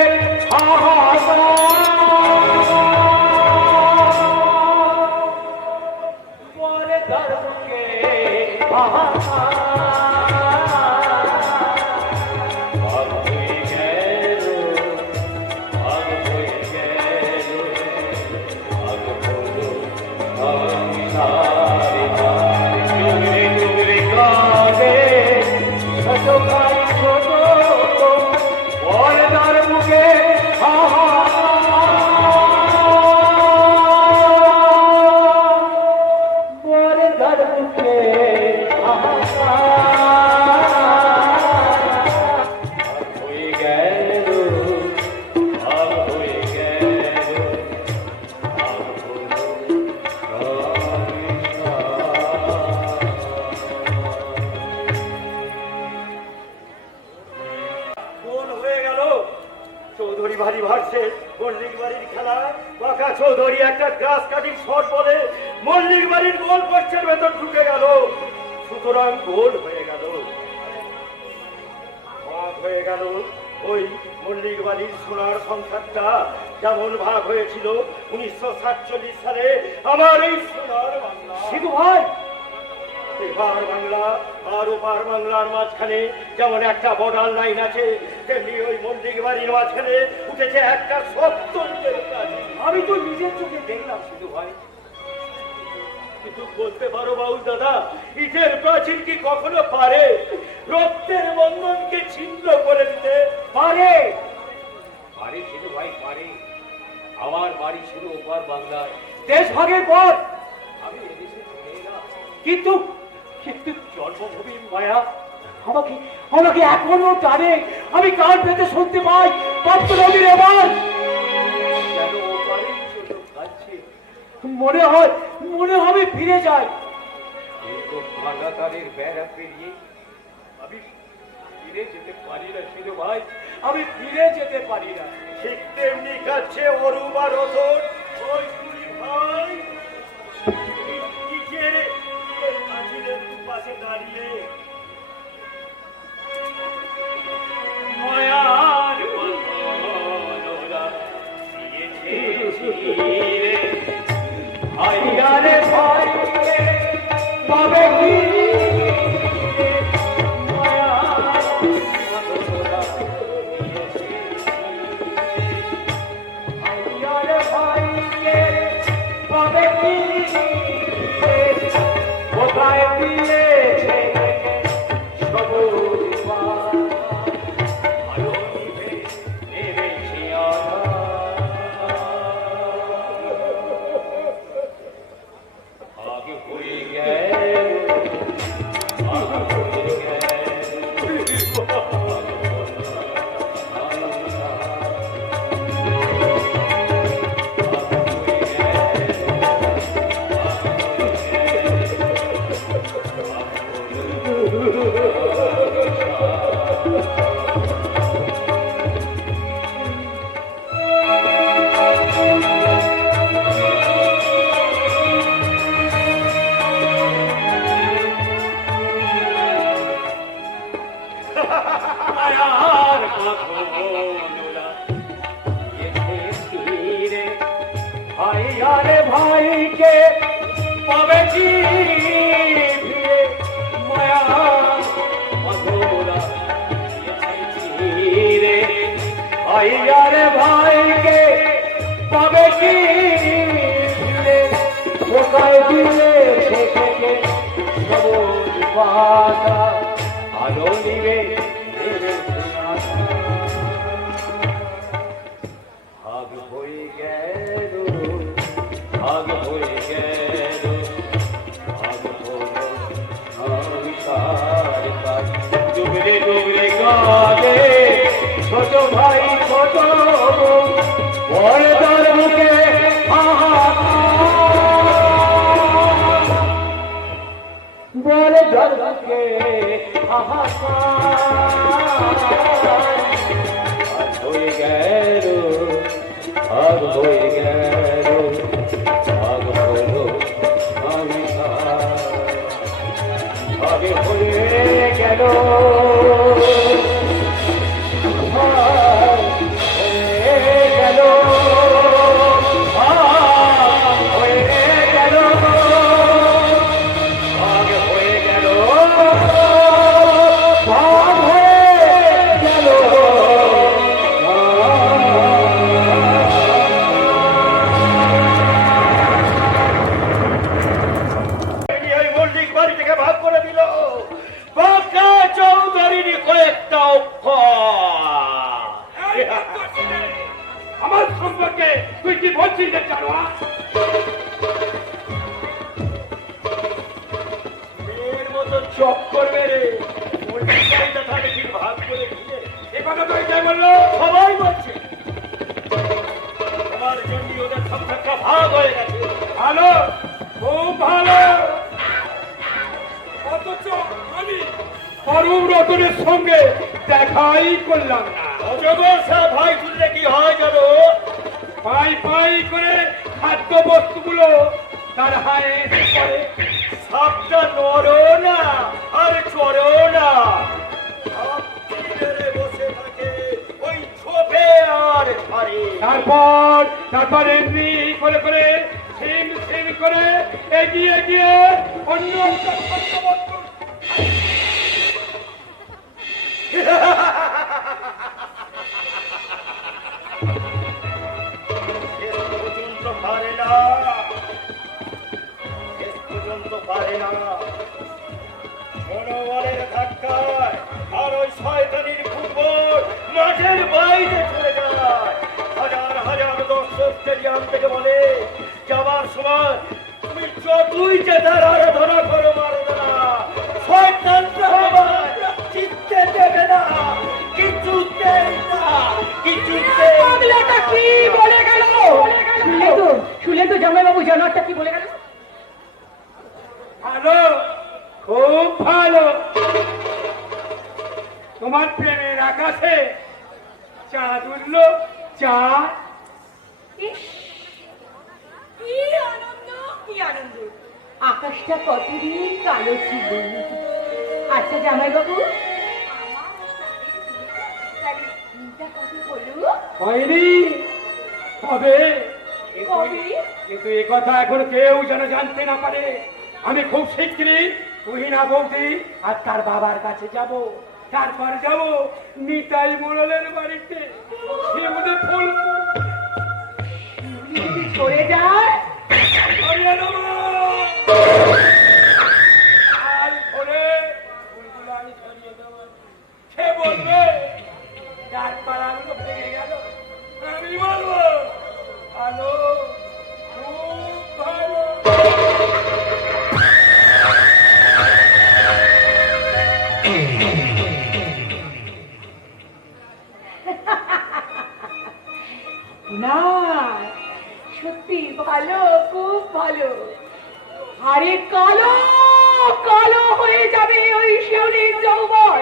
বড় যার বুকে ভাগ হয়ে গেল ভাগ হয়ে গেল ভাগ হলো সংসারে ডুবরে ডুবরে কাঁদে ছোট ভাই ছোট বড় যার বুকে বড় যার বুকে হয়ে গেল ভাগ হয়ে গেল ভাগ হলো গোল হয়ে গেল চৌধুরী বাড়ি ভার্সেস মল্লিক বাড়ির খেলা বাঁকা চৌধুরী একটা গ্রাস কাটিং শট বলে মল্লিক বাড়ির গোল পোস্টের ভেতর ঢুকে গেল সুতরাং গোল হয়ে গেল ভাগ হয়ে গেল ওই মল্লিক বাড়ির সোনার সংসারটা যেমন ভাগ হয়েছিল 1947 সালে আমার এই সোনার বাংলা সিধু ভাই এপার বাংলা আর ওপার বাংলার মাঝখানে যেমন একটা বর্ডার লাইন আছে তেমনি ওই মল্লিক বাড়ির মাঝখানে উঠেছে একটা সত্য ইটের প্রাচীর। আমি তো নিজের চোখে দেখলাম শুধু ভাই কিন্তু বলতে পারো বাউল দাদা ইটের প্রাচীর কি কখনো পারে রক্তের বন্ধনকে ছিন্ন করে দিতে পারে? পারে শুধু ভাই পারে। আমার বাড়ি ছিল ওপার বাংলায় দেশ ভাগের পর আমি এদেশে চলে এলাম কিন্তু কিন্তু জন্মভূমির মায়া আমাকে আমাকে এখনো টানে। আমি কান পেতে শুনতে পাই পদ্মনবীর এবার কেন ওপারের জন্য কাঁদছে। মনে হবে ফিরে যাই কিন্তু ভাঙাতারের বেড়া পেরিয়ে আমি ফিরে যেতে পারি না শিরু ভাই, আমি ফিরে যেতে পারি না। ঠিক তেমনি কাছে অরূপ আর রতন ওই দুই ভাই পাশে দাঁড়িয়ে মায়ার বন্ধনরা দিয়েছে ছিঁড়ে। আইয়ারে ভাই পাবে কি মায়ার বন্ধনরা দিয়েছে ছিঁড়ে। আইয়ারে ভাইকে পাবে কি কোথায় দিয়েছে সবুজ পাল আলো নিভে নেমেছে আগে হয়ে গেল ভাইকে পাবে কি ফিরে মায়া মধুরা ছিঁড়ে। আইয়ারে ভাইকে পাবে কি ফিরে কোথায় দিলে থেকে সবুজ পাতা আলো নিবে ভাগ হয়ে গেল ভাগ হয়ে গেল ভাগ হলো সংসার ডুবরে ডুবরে কাঁদে ছোট ভাই ছোট বড় তার মুখে বড় তার মুখে হয়ে গেল ভাগ হয়ে গেল ভাগ হলো সংসার। চপ করবে রে। ওই বিষয়টা তাহলে ঠিক ভাগ করে দিয়ে এ কথা তো এটাই বললো। সবাই বলছে তোমার জন্য ওদের সংসারটা ভাগ হয়ে গেছে। ভালো, খুব ভালো। অথচ আমি অরূপ রতনের সঙ্গে দেখাই করলাম না। অজগর সাহ ভাই শুনলে কি হয় জানো? পাই পাই করে খাদ্য বস্তুগুলো তার হায়ে এসে পড়ে। সাপটা নড়ো না আর চড়ো না, সাপ তীরে বসে থাকে ওই ছোপে আর ঘরে। তারপর এমনি করে করে সিম সিম করে এগিয়ে গিয়ে অন্য একটা খাদ্য বস্তু শেষ পর্যন্ত পারে না, শেষ পর্যন্ত পারে না। মনোবলের ধাক্কায় আর ওই শয়তানির ফুটবল মাঠের বাইরে চলে যায়। হাজার হাজার দর্শক স্টেডিয়াম থেকে বলে যাওয়ার সময় তুমি যতই জেতার আরাধনা করো মারবে না, শয়তানটা তোমার জিততে দেবে না, কিছুতেই না, কিছুতেই না। পাগলাটা কি বলে গেল? শুনলে তো জামাইবাবু জানোয়ারটা কি বলে গেল? ভালো, খুব ভালো। তোমার প্রেমের আকাশে চাঁদ উঠল, চাঁদ। ইস, কি আনন্দ, কি আনন্দ! আকাশটা কতদিন কালো ছিল। আচ্ছা জামাইবাবু, তাহলে দিনটা কবে হলো? হয়নি, হবে। কবে? কিন্তু এ কথা এখন কেউ যেন জানতে না পারে। আমি খুব শিগগিরই তুহিনা বৌদি আর তার বাবার কাছে যাব। তারপর যাব নিতাই মোড়লের বাড়িতে। সে ওদের ফুল যদি সরে যায় সরিয়ে দেব। আর ধরে ফুলগুলো আমি সরিয়ে দেব। সে বলবে গাছপালাগুলো ভেঙে গেল, আমি বলবো ভালো, খুব ভালো। না, সত্যি ভালো, খুব ভালো। আরে কালো কালো হয়ে যাবে ওই শিউলির যৌবন।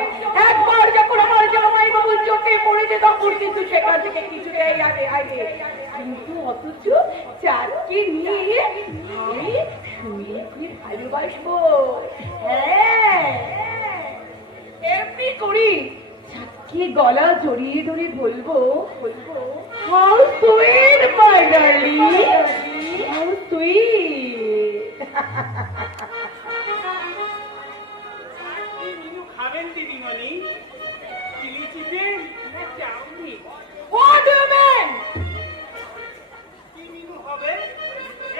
একবার যখন আমার জামাইবাবুর চোখে পড়েছে তখন কিন্তু সেখান থেকে কিছুতেই আগে আগে। কিন্তু অথচ চাঁদকে নিয়ে আমি শুয়ে শুয়ে ভালোবাসবো। হ্যাঁ, এমনি করি। চাঁদকে গলা জড়িয়ে ধরে বলবো, How sweet, my darling! How sweet! Minu খাবেন দিদিমণি? চিলি চিকেন না chowmein? What do you mean? কি মিনু হবে?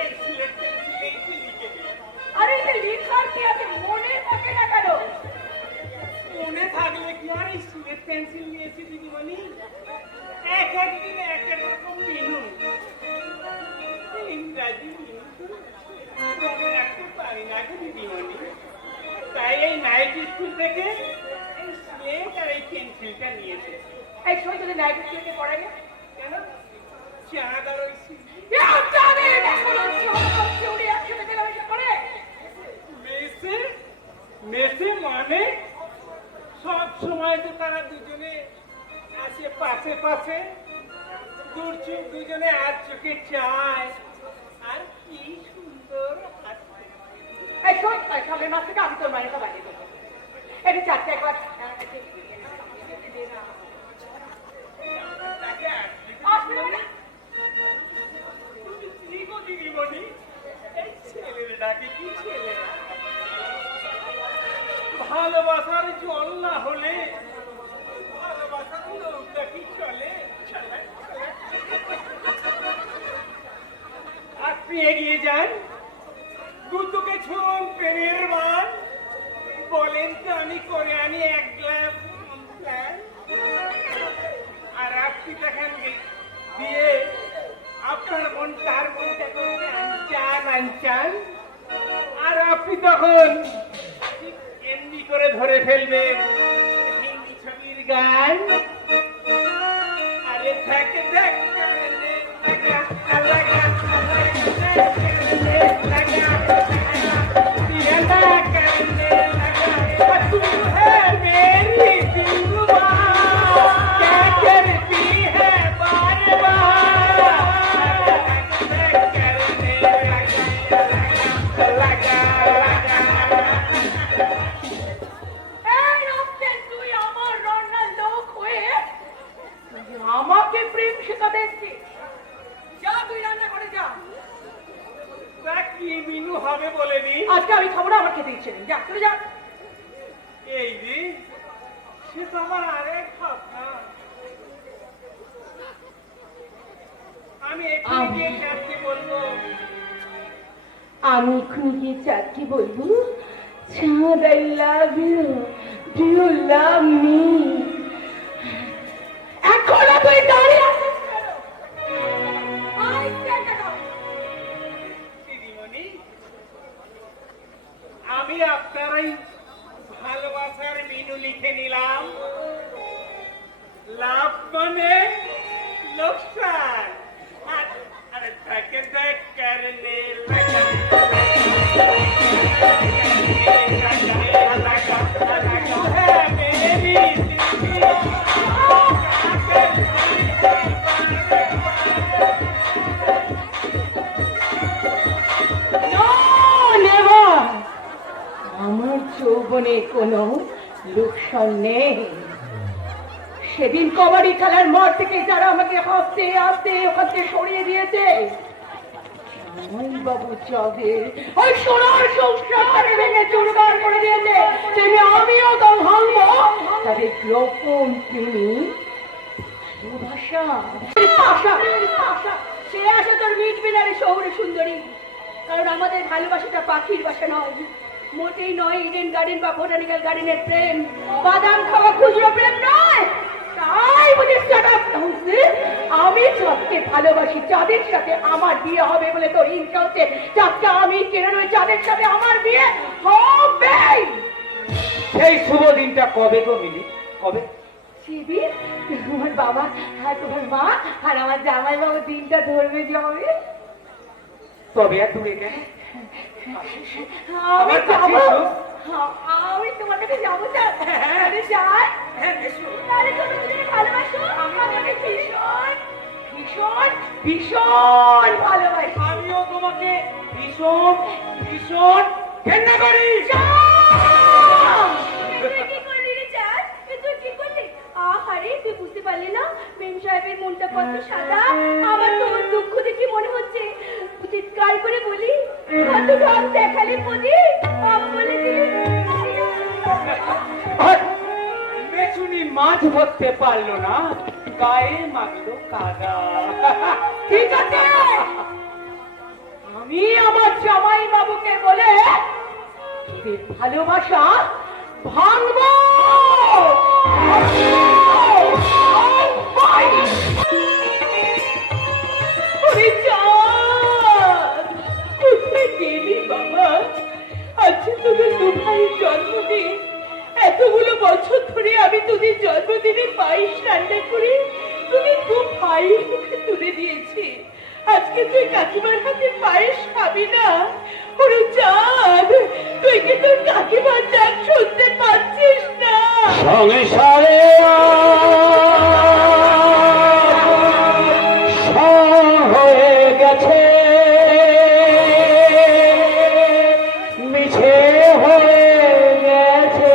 এই সিলেট পেন্সিলেই চিলি চিকেন। আরে এটা লিখার কি আছে, মনে থাকে না কেন? মনে থাকলে কি আর এই সিলেট পেন্সিল নিয়েছি দিদিমণি? এক একদিনে এক এক রকম মিনু। ইংরাজি মিনু মনে রাখতে পারি না গো দিদিমণি। তাই এই নাইট স্কুল থেকে এই স্লেট আর এই পেন্সিলটা নিয়েছে। এই সময় যদি নাইট স্কুলকে পড়াই না কেন? চাঁদ আর ওই মেসে মানে সব সময় তো তারা দুজনে আসে পাশে পাশে, দূর চোখ দুজনে আর চোখে চায়। আর কি সুন্দর হাসি। এই শোন, সামনের মাস থেকে আমি তোর মায়ের বাড়ি দেবো। এটা চারটে একবার আসবে না। তুমি কি গো দিদিমণি? এই ছেলের ডাকে কি ছেলেরা? ভালোবাসার জল না হলে ভালোবাসার নৌকা কি চলে? আপনি এগিয়ে যান, দুটোকে ছুঁন প্রেমের মান, বলেন তো আমি করে আনি এক গ্লাস কমপ্লেন। আর আপনি দেখেন দিয়ে আপনার মন তার মনটা করবে আনচান আনচান। আর আপনি তখন এমনি করে ধরে ফেলবে হিন্দি ছবির গান। আরে দেখ দেখ এই রক্তের তুই আমার রান্নার লোক হয়ে আমাকে প্রেম শেখাতে এসেছিস। যা তুই রান্না করে যা। দেখ কি মিনু হবে বলে দি। আজকে আমি খাবো না, আমার খেতে ইচ্ছে নেই। যা চলে যা। এই যে সে তো আমার আরেক ভাবনা। আমি এখানে গিয়ে চাঁদকে বলবো, আমি এক্ষুনি গিয়ে চাঁদকে বলবো, Chand I love you, do you love me? এখনো তুই দাঁড়িয়ে আছিস কেন? I stand up. দিদিমণি, আমি আপনার এই ভালোবাসার মিনু লিখে নিলাম। লাভ মানে লোকসান। আরে তাকে দেখ করনে লাগা No, never. আমার যৌবনে কোনো লোকসান নেই। সেদিন কবাডি খেলার মাঠ থেকে যারা আমাকে হাসতে হাসতে ওখান থেকে সরিয়ে দিয়েছে, বাবু যাবে ওই সোনার সংসার ভেঙে চুরমার করে দিয়েছে, তেমনি আমিও তো ভাঙবো তাদের গোপন প্রেমী ভালোবাসা। সে আসে তোর মিটবে না রে শহরে সুন্দরী, কারণ আমাদের ভালোবাসাটা পাখির বাসা নয়, মোটেই নয় ইডেন গার্ডেন বা বোটানিক্যাল গার্ডেনের প্রেম, বাদাম খাওয়া খুচরো প্রেম নয়। তাই বুঝি আমি চাঁদকে ভালোবাসি, চাঁদের সাথে আমার বিয়ে হবে বলে তোর হিংসা হচ্ছে। চাঁদকে আমি কেন নয়, চাঁদের সাথে আমার বিয়ে হবে। সেই শুভ দিনটা কবে গো মিলি, কবে? শিবির তোমার বাবা আর তোমার মা আর আমার জামাই বাবু দিনটা ধরবে যাবে। তবে আর দূরে কেন? আমি আমার কাছে যাবো। এসো। আমি তোমার কাছে যাবো। আরে যাই। আরে তুমি দুজনে ভালোবাসো? আমাকে ভীষণ ভীষণ ভীষণ ভালোবাসি। আমিও তোমাকে ভীষণ ভীষণ ঘেন্না করি। তুই কি করলি রে চাঁদ? তুই কি করলি? আহারে তুই বুঝতে পারলি না মেম সাহেবের মনটা কত সাদা। আমার তোমার দুঃখ দেখে মনে হচ্ছে চিৎকার করে বলি, কত রং দেখালি বলি, বলে দিলি মেছুনি মাছ ধরতে পারলো না, গায়ে মাগলো কাদা। ঠিক আছে, আমি আমার জামাই বাবুকে বলে তোদের ভালোবাসা ভাঙবো। কোথায় গেলি বাবা? আজকে তোদের দু ভাইয়ের জন্মদিন। এতগুলো বছর ধরে আমি তোদের জন্মদিনে পায়েস রান্না করে তোদের দু ভাই মুখে তুলে দিয়েছি। আজকে তুই কাকিমার হাতে পায়েস খাবি না? ওরে চাঁদ, তুই কি তোর কাকিমার ডাক শুনতে পাচ্ছিস না? সংসারে হয়ে গেছে, মিছে হয়ে গেছে,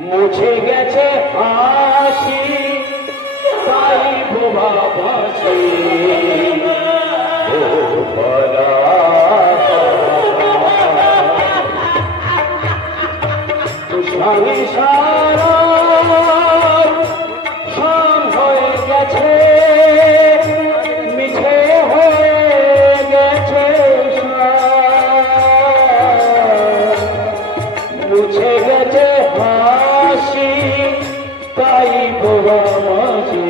মুছে গেছে হাসি, তাই ভাবাছি সব হয়ে গেছে, মিছে হয়ে গেছে, মুছে গেছে হাসি, তাই ভাবাছি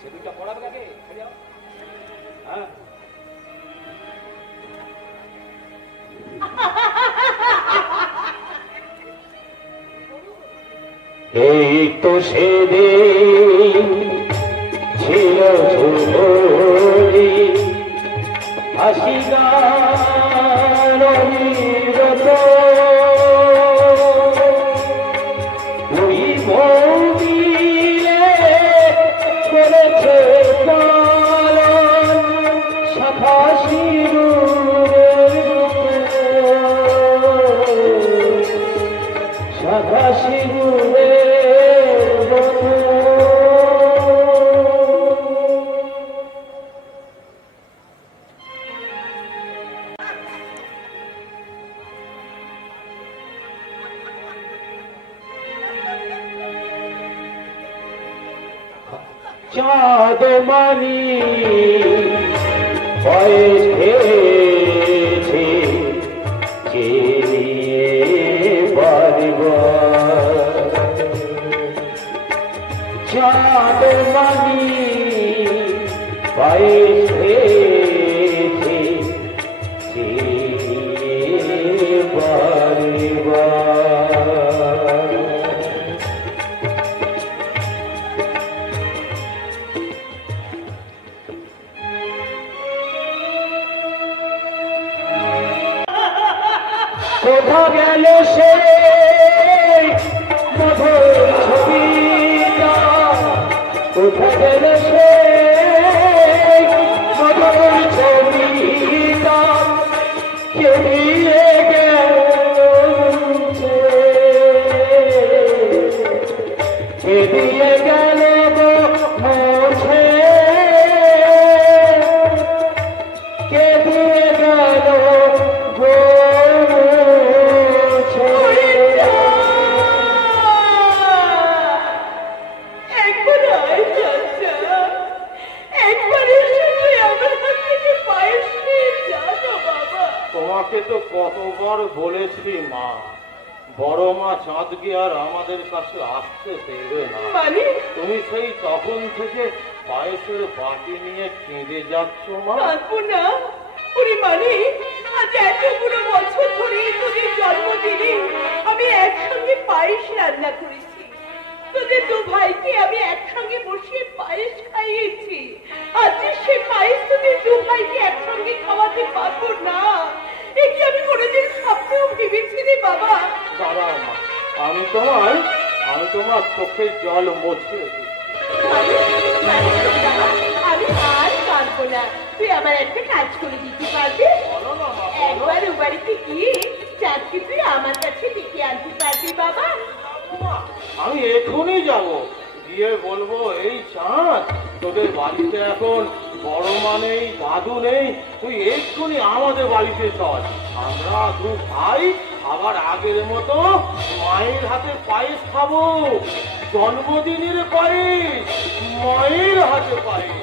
সেদিনটা পড়াবে আগে হ্যাঁ এই তো সেদিন ছিল শুভদিন, হাসি গান অবিরত, ওই মন মিলে করেছে পালন শাখা সিঁদুরের শাখা সিঁদুরের চাঁদ মানি বয়স খেয়েছে চেয়ে পারিব, চাঁদ মানি বয়স খেয়েছে চেয়ে পারিব। কোথা গেল সে মধুর ছবিটা, কোথা গেল সে মধুর ছবিটা, কে দিয়ে গেছে, কে দিয়ে গেল মুছে, কে দিয়ে গেল গো তোমাকে তো কতবার বলেছি মা, বড় মা চাঁদকে আর আমাদের কাছে আসতে দেবে না। মানে তুমি সেই তখন থেকে পায়েসের বাটি নিয়ে কেঁদে যাচ্ছ মা। কাঁদবো না ওরে মানে, আজ এতগুলো বছর ধরে তোদের জন্মদিনে আমি একসঙ্গে পায়েস রান্না করেছি, তোদের দু ভাইকে আমি একসঙ্গে বসিয়ে পায়েস খাইয়েছি। আজ সে পায়েস তোদের দু ভাইকে একসঙ্গে খাওয়াতে পারবো না, এ কি আমি কোনোদিন স্বপ্নেও ভেবেছি রে বাবা? দাঁড়াও মা, আমি তোমার চোখের জল মুছে দিচ্ছি। আমি আর পারবো না, তুই আমার একটা কাজ করে দিতে পারবি? বলো না মা, বলো। একবার ও বাড়িতে গিয়ে চাঁদকে তুই আমার কাছে ডেকে আনতে পারবি বাবা? আমি এখনই যাব, গিয়ে বলবো এই চাঁদ তোদের বাড়িতে এখন বড় মা নেই, দাদু নেই, তুই এক্ষুনি আমাদের বাড়িতে চল, আমরা দু ভাই আবার আগের মতো মায়ের হাতে পায়েস খাবো, জন্মদিনের পায়েস, মায়ের হাতে পায়েস।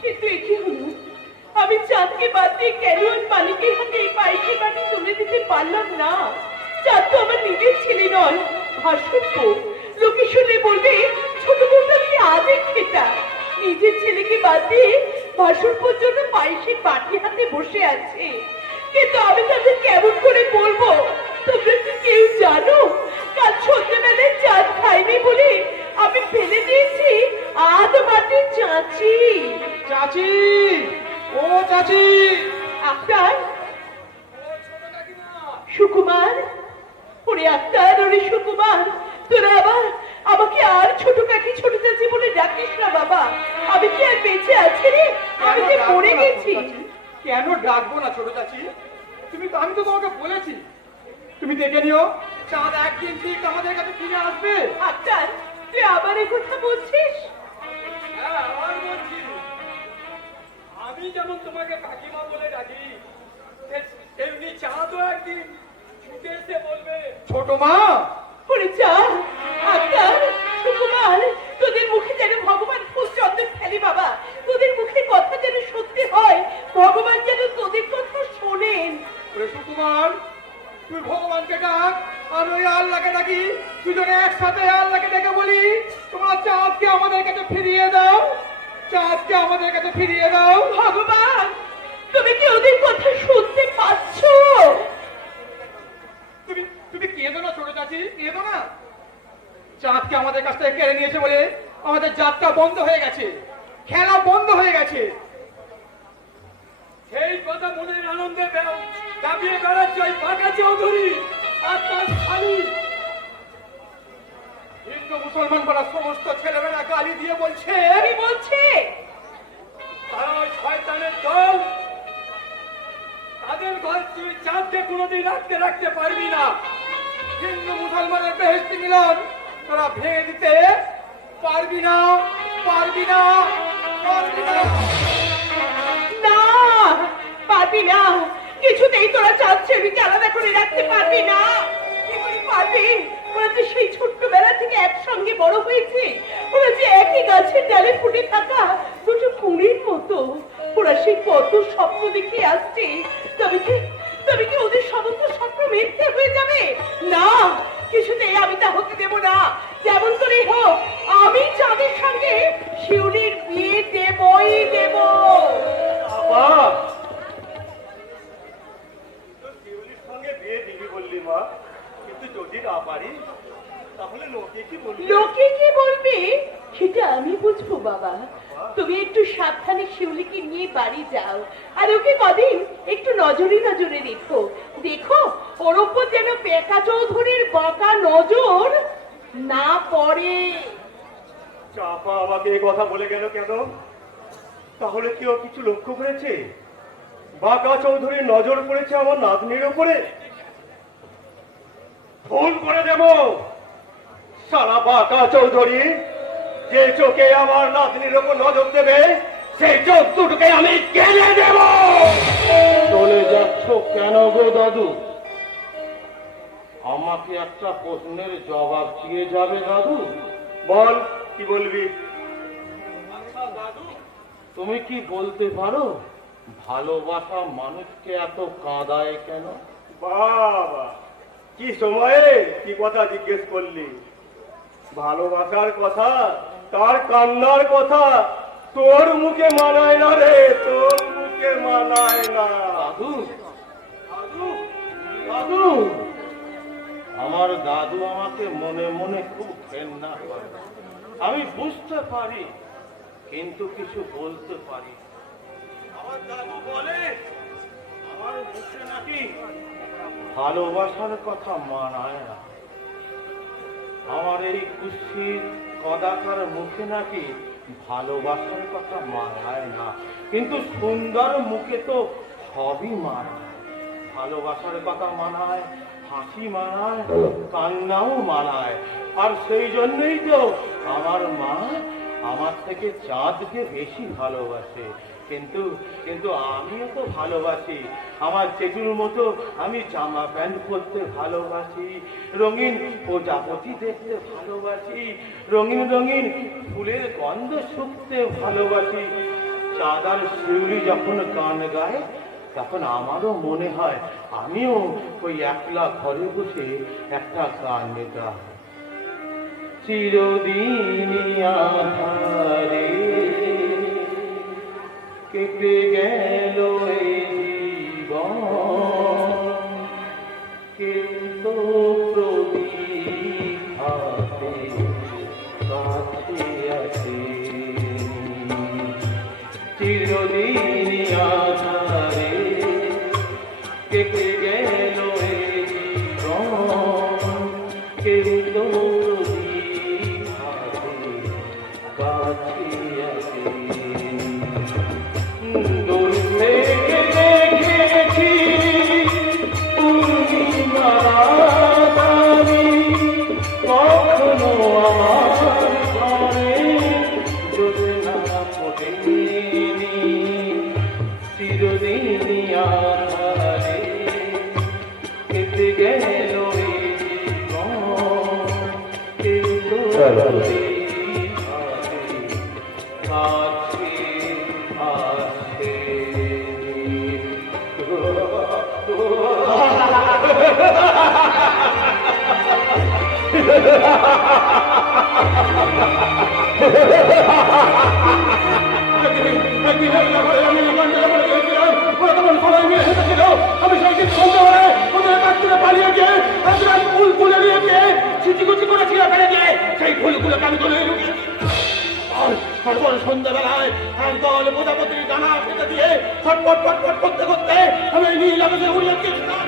কিন্তু এ কি হলো? আমি চাঁদকে বাদ দিয়ে কেন ওই মালিকের হাতে এই পায়েসের বাটি তুলে দিতে পারলাম না? চাঁদ তো আমার নিজের ছেলে নয়, ভাসুর। লোকে শুনে বলবে ছোট বউটা কি আদে খেতা, নিজের ছেলেকে বাদ দিয়ে ভাসুর পর্যন্ত পায়েসের বাটি হাতে বসে আছে। কিন্তু আমি তাদের কেমন করে বলবো? তোমরা কি কেউ জানো কাল সন্ধ্যেবেলায় চাঁদ খাইনি বলে আমি ফেলে দিয়েছি আধ মাটির চাঁচি। চাচি, ও চাচি, আক্তার, সুকুমার, ওরে আক্তার, ওরে সুকুমার, তোরা আবার আমাকে আর ছোট কাকি ছোট চাচি বলে ডাকিস না বাবা। আমি কি আর বেঁচে আছি রে? আমি যে মরে গেছি। কেন ডাকবো না ছোট চাচি? আমি তো তোমাকে বলেছি তুমি দেখে নিও, চাঁদ একদিন ঠিক আমাদের কাছে ফিরে আসবে। আক্তার, তুই আবার এই কথা বলছিস? হ্যাঁ, আবার বলছি। আমি যেমন তোমাকে কাকিমা বলে ডাকি, তেমনি চাঁদও একদিন ছুটে এসে বলবে, ছোট মা, ওরে যা আক্তার, সুকুমার, তোদের মুখে যেন ভগবান ফুল চন্দন ফেলে বাবা, তোদের মুখে কথা যেন সত্যি হয়, ভগবান যেন তোদের কথা শোনেন। ওরে সুকুমার, তুই ভগবানকে ডাক, আমি ওই আল্লাহকে ডাকি, দুজনে একসাথে আল্লাহকে ডেকে বলি, তোমরা চাঁদকে আমাদের কাছে ফিরিয়ে দাও, চাঁদকে আমাদের কাছে ফিরিয়ে দাও। ভগবান, তুমি কি ওদের কথা শুনতে পাচ্ছ? তুমি তুমি কেঁদো না ছোট চাচি, কেঁদো না। চাঁদকে আমাদের কাছ থেকে কেড়ে নিয়েছে বলে আমাদের যাত্রা বন্ধ হয়ে গেছে, খেলা বন্ধ হয়ে গেছে। সেই কথা মনের আনন্দে দাবিয়ে বেড়াচ্ছে ওই বাঁকা চৌধুরী আর তার খালি। হিন্দু মুসলমান পাড়া সমস্ত ছেলেমেয়েরা গালি দিয়ে বলছে, কি বলছে? তারা ওই শয়তানের দল, তাদের ঘর তুই চাঁদকে কোনোদিন রাখতে পারবি না। হিন্দু মুসলমানের বেহেশতি মিলন তোরা ভেঙে দিতে পারবি না, পারবি না, পারবি না। না, পারবি না, কিছুতেই তোরা চাচ্ছে বিকে আলাদা করে রাখতে পারবি না। কি করে পারবি? ওরা যে সেই ছোট্টবেলা থেকে একসঙ্গে বড় হয়েছে, ওরা যে একই গাছের ডালে ফুটে থাকা দুটো ফুলের মতো, ওরা সেই কত স্বপ্ন দেখে আসছে, তবে কি ওদের সমস্ত স্বপ্ন মিথ্যে হয়ে যাবে? না, কিছুতেই আমি তা হতে দেব না। যেমন করেই হোক আমি চাঁদের সঙ্গে শিউলির বিয়ে দেবই দেব। বাবা, তো শিউলির সঙ্গে বিয়ে দিবি বললি মা, কিন্তু যদি না পারি তাহলে লোকে কি বলবে? লোকে কি বলবে সেটা আমি বুঝবো বাবা। তুমি একটু সাবধানে শিউলিকে নিয়ে বাড়ি যাও, আর ওকে কদিন একটু নজরে নজরে দেখো, দেখো ওর উপর যেন পেকা চৌধুরীর বাঁকা নজর না পড়ে। চাপা আমাকে এই কথা বলে গেল কেন? তাহলে কেউ কিছু লক্ষ্য করেছে? বাঁকা চৌধুরীর নজর পড়েছে আমার নাতনির উপরে? ফোন করে দেব সারা বাঁকা চৌধুরী, যে চোখে আমার নাতনির উপর নজর দেবে সেই চোখ দুটোকে আমি কেড়ে দেব। চলে যাচ্ছ কেন গো দাদু? আমাকে একটা প্রশ্নের জবাব দিয়ে যাবে দাদু। বল, কি বলবি? আচ্ছা দাদু, তুমি কি বলতে পারো ভালোবাসা মানুষকে এত কাঁদায় কেন? বাবা, কি সময়ে কি কথা জিজ্ঞেস করলি? ভালোবাসার কথা, তার কান্নার কথা তোর মুখে মানায় না রে, তোর মুখে মানায় না। দাদু, দাদু, দাদু, আমার দাদু আমাকে মনে মনে খুব ঘেন্না করে। আমি বুঝতে পারি কিন্তু কিছু বলতে পারি। আমার দাদু বলে আমার মুখে নাকি ভালোবাসার কথা মানায় না। আমার এই কুৎসিত কদাকার মুখে নাকি ভালোবাসার কথা মানায় না, কিন্তু সুন্দর মুখে তো সবই মানায়। ভালোবাসার কথা মানায়, হাসি মানায়, কান্নাও মানায়। আর সেই জন্যই তো আমার মা আমার থেকে চাঁদকে বেশি ভালোবাসে। কিন্তু কিন্তু আমিও তো ভালোবাসি। আমার জেঠুর মতো আমি জামা প্যান্ট পরতে ভালোবাসি, রঙিন প্রজাপতি দেখতে ভালোবাসি, রঙিন রঙিন ফুলের গন্ধ শুকতে ভালোবাসি। চাঁদ আর শিউলি যখন গান গায় তখন আমারও মনে হয় আমিও ওই একলা ঘরে বসে একটা গান গাই। চিরদিন আধারে কেটে গেল এই জীবন, কিন্তু প্রতীক্ষাতে কাছে আছে। চিরদিন আধারে কেটে গেল এই জীবন, কিন্তু প্রতীক্ষাতে কাছে আছে। দুর্ভে গেল এই জীবন, কিন্তু দিন আছে, আছে। আমি সেই সন্ধ্যাবেলায় ওদের কাছ থেকে পালিয়ে গিয়ে একজন ফুল তুলে নিয়ে গিয়ে চিচিকুচি করে ছিঁড়ে ফেলে দিয়ে সেই ফুলগুলোকে আমি তুলে লুকিয়ে তারপর সন্ধ্যাবেলায় একদল প্রজাপতির ডানা কেটে দিয়ে ছটপট ছটপট করতে করতে আমি এই নীল আকাশে উড়িয়ে দিয়েছিলাম।